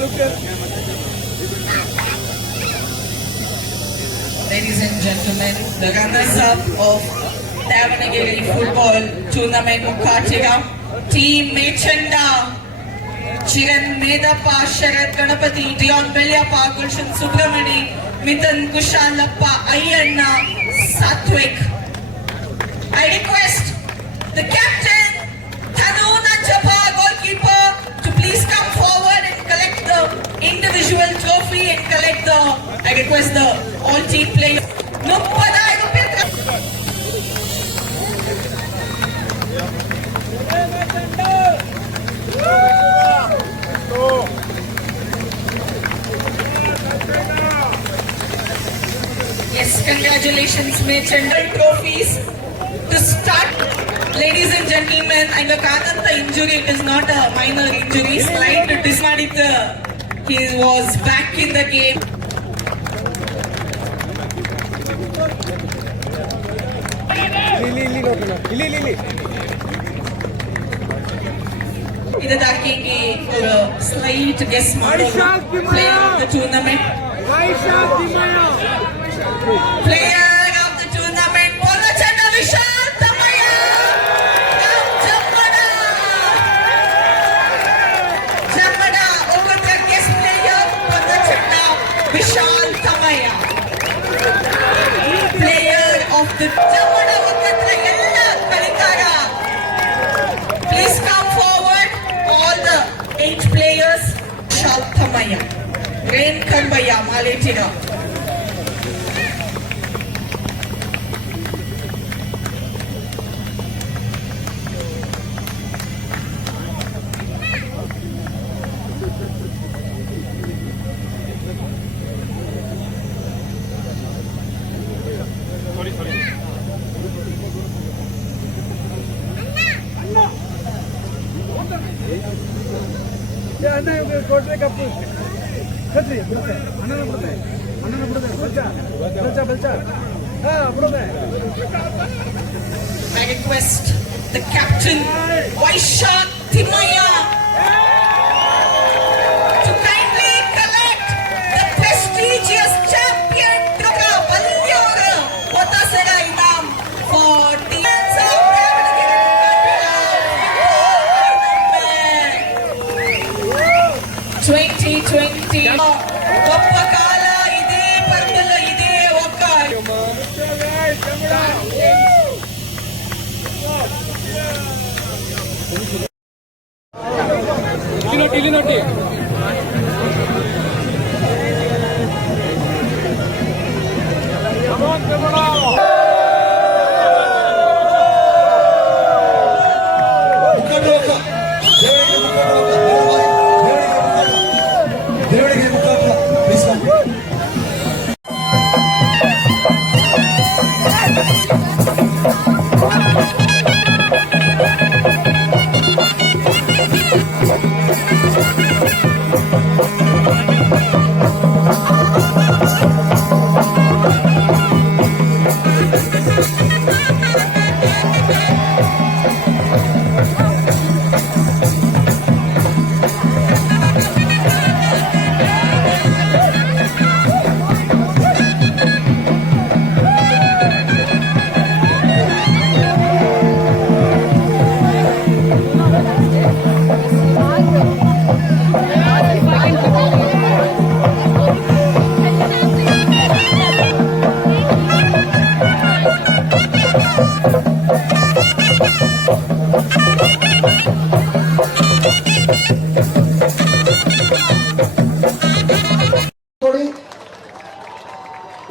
Look here. Ladies and gentlemen, the runners-up of Devanagiri Football Tournament Mukkatiga, Team Mechanda, Chiran Medappa, Sharat Ganapati, Dion Belyappa, Gulshan Subramani, Mithun Kushalappa, Ayyanna, Satvik. I request the captain, Thanuna Chapa, goalkeeper, to please come forward and collect the individual trophy and collect the. I request the all team players. Yes, congratulations, Mechanda trophies. To start, ladies and gentlemen, I got Kananta injury. It is not a minor injury. Slight dismadita. He was back in the game. Lili. ಇದಕ್ಕೆ for a slight guess player of the tournament. Player of the tournament, Polachana Vishal Tamaya Jammada. Okatra guest player Vishal Thammaiah, player of the Chammada ಒಕ್ಕತ್ರ ಎಲ್ಲ ಕಲಿಕಾರ. Please come forward all the 8 players. Vishal Thammaiah, ರೇನ್ ಕರ್ಮಯ್ಯ ಮಾಲೇಟಿನ. I request the captain, Vaishak Timaya, to kindly collect the prestigious champion trophy Balliyoru Otasera Inam for teams of Devanagiರಿ 2020. ಒಬ್ಬ ಕಾಲ ಇದೇ ಪರ್ವಲ ಇದೇ ಒಕ್ಕ ಇಲ್ಲಿ ನೋಡಿ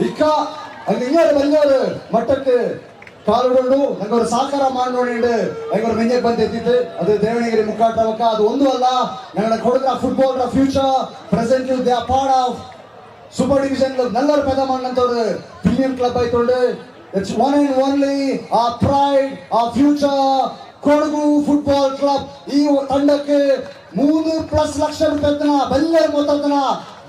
ಇಕ್ಕ ಅಂಗಂಗಾರು ಬಲ್ಲಾರು ಮಟ್ಟಕ್ಕೆ ಕಾಲುಗೊಂಡು ನಂಗೆ ಸಾಕಾರ ಮಾಡಿ ನೋಡಿ ನಂಗೆ ಮೆಂಜಕ್ಕೆ ಬಂದಿತ್ತು ಅದು ದೇವಣಗೆರೆ ಮುಖಾಟವಕ್ಕ ಅದು ಒಂದು ಅಲ್ಲ ನಂಗೆ Kodagu football future present they are part of super division ನಲ್ಲರು ಪದ ಮಾಡಿದಂಥವ್ರು ಪ್ರೀಮಿಯಂ ಕ್ಲಬ್ ಆಯ್ತೊಂಡು it's one and only a pride a future Kodagu football club. ಈ ತಂಡಕ್ಕೆ 3+ ಲಕ್ಷ ರೂಪಾಯಿ ಬಲ್ಲೇರು ಮೊತ್ತನ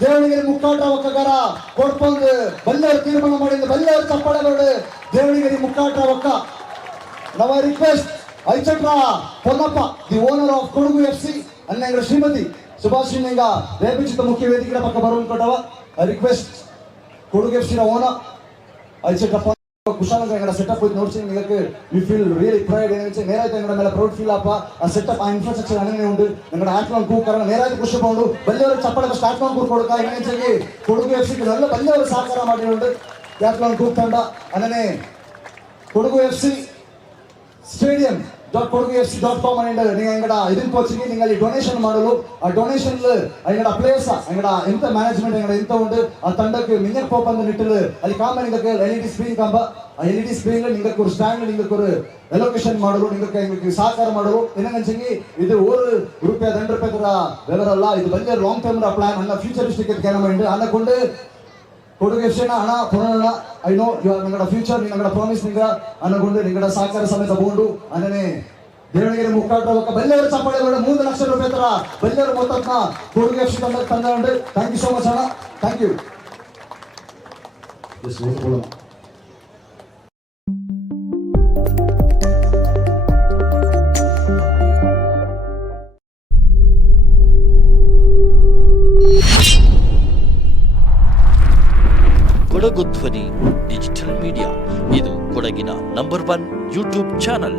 ದೇವಣಗೆರೆ ಮುಖಾಟ ಒಕ್ಕಗಾರ ಕೊಡ್ಕೊಂಡು ಬಲ್ಲೇರು ತೀರ್ಮಾನ ಮಾಡಿದ ಬಲ್ಲೇರು ಚಪ್ಪಾಳೆ ನೋಡಿ ದೇವಣಗೆರೆ ಮುಖಾಟ ಒಕ್ಕ. ನವ request Aichettira Ponnappa the owner of Kodagu FC ಅನ್ನಂಗ ಶ್ರೀಮತಿ ಸುಭಾಷ್ ನಿಂಗ ರೇಪಿಚಿತ ಮುಖ್ಯ ವೇದಿಕೆ ಪಕ್ಕ ಬರೋನ್ ಕೊಟ್ಟವ. ರಿಕ್ವೆಸ್ಟ್ ಕೊಡಗು FC ನ ಓನರ್ ಐಚಟ್ರ ಕುಶಾಲಂಗ ಎಂಗಡ ಸೆಟಪ್ ಹೋಯ್ತು ನೋಡ್ಸಿ ನಿಮಗೆ ವಿ ಫೀಲ್ ರಿಯಲಿ ಪ್ರೈಡ್ ಏನಿச்சு நேராயிட்டு ಎಂಗಡ ಮೇಲೆ ಪ್ರೌಡ್ ಫೀಲ್ ಆಪ ಆ ಸೆಟಪ್ ಆ ಇನ್ಫ್ರಾಸ್ಟ್ರಕ್ಚರ್ ಅಣ್ಣನೇ ಉಂಟು ಎಂಗಡ ಆಟ್ಲನ್ ಕೂಕರ நேராயிட்டு ಖುಷಿ ಪೌಂಡು ಬಲ್ಲೇವರು ಚಪ್ಪಳ ಸ್ಟಾರ್ಟ್ ಮಾಡಿ ಕೊಡುಕ ಇನ್ನೇಂಚಗಿ ಕೊಡಗು FC ಗೆ ಎಲ್ಲ ಬಲ್ಲೇವರು ಸಹಕಾರ ಮಾಡಿ ಉಂಟು ಆಟ್ಲನ್ ಕೂಕ್ ತಂಡ ಅನ್ನನೇ Kodagu FC stadium .kodugufc.com and ನೀವು ಎಂಗಡ ಇದನ್ನ ಕೋಚಿಗೆ ನಿಂಗಲ್ಲಿ ಡೊನೇಷನ್ ಮಾಡಲು ಆ ಡೊನೇಷನ್ ಎಂಗಡ ಪ್ಲೇಸ್ ಎಂಗಡ ಎಂತ ಮ್ಯಾನೇಜ್ಮೆಂಟ್ ಎಂಗಡ ಎಂತ ಉಂಟು ಆ ತಂಡಕ್ಕೆ ಮಿಂಜರ್ ಪೋಪ್ ಅಂತ ನಿಟ್ಟಲು ಅಲ್ಲಿ ಕಾಂಬ ನಿಂಗಕ್ಕೆ LED ಸ್ಕ್ರೀನ್ ಕಾಂಬ ಆ LED ಸ್ಕ್ರೀನ್ ನಿಂಗಕ್ಕೆ ஒரு ಸ್ಟ್ಯಾಂಡ್ ನಿಂಗಕ್ಕೆ ஒரு ಎಲೋಕೇಶನ್ ಮಾಡಲು ನಿಂಗಕ್ಕೆ ಸಹಕಾರ ಮಾಡಲು ಏನಂಚಂಗಿ ಇದು ₹1 ₹2 ತರ ಬೆವರಲ್ಲ ಇದು ಬಂದ ಲಾಂಗ್ ಟರ್ಮ್ ಪ್ಲಾನ್ ಅನ್ನ ಫ್ಯೂಚರಿಸ್ಟಿಕ್ ಅಂತ ಕೇಳಮಂಡು ಅನ್ನಕೊಂಡು ಕೊಡಗು FC ಹಣ ಪುನಃ ಐ ನೋ ಯು ಆರ್ ನಿಂಗಡ ಫ್ಯೂಚರ್ ನಿಂಗಡ ಪ್ರಾಮಿಸ್ ನಿಂಗ ಅನ್ನಗೊಂಡು ನಿಂಗಡ ಸಹಕಾರ ಸಮೇತ ಬೋಂಡು ಅನ್ನನೆ ದೇವಣಗೆರೆ ಮುಖಾಟ ಒಕ್ಕ ಬಲ್ಲೇರು ಚಪ್ಪಾಳೆ 3 ಲಕ್ಷ ರೂಪಾಯಿ ತರ ಬಲ್ಲೇರು ಮೊತ್ತನ ಕೊಡಗು FC ತಂಡ ಉಂಟು. ಥ್ಯಾಂಕ್ ಯು ಸೋ ಮಚ್ ಅಣ್ಣ, ಥ್ಯಾಂಕ್ ಯು. ಕೊಡಗು ಧ್ವನಿ ಡಿಜಿಟಲ್ ಮೀಡಿಯಾ ಇದು ಕೊಡಗಿನ ನಂಬರ್ 1 ಯೂಟ್ಯೂಬ್ ಚಾನಲ್.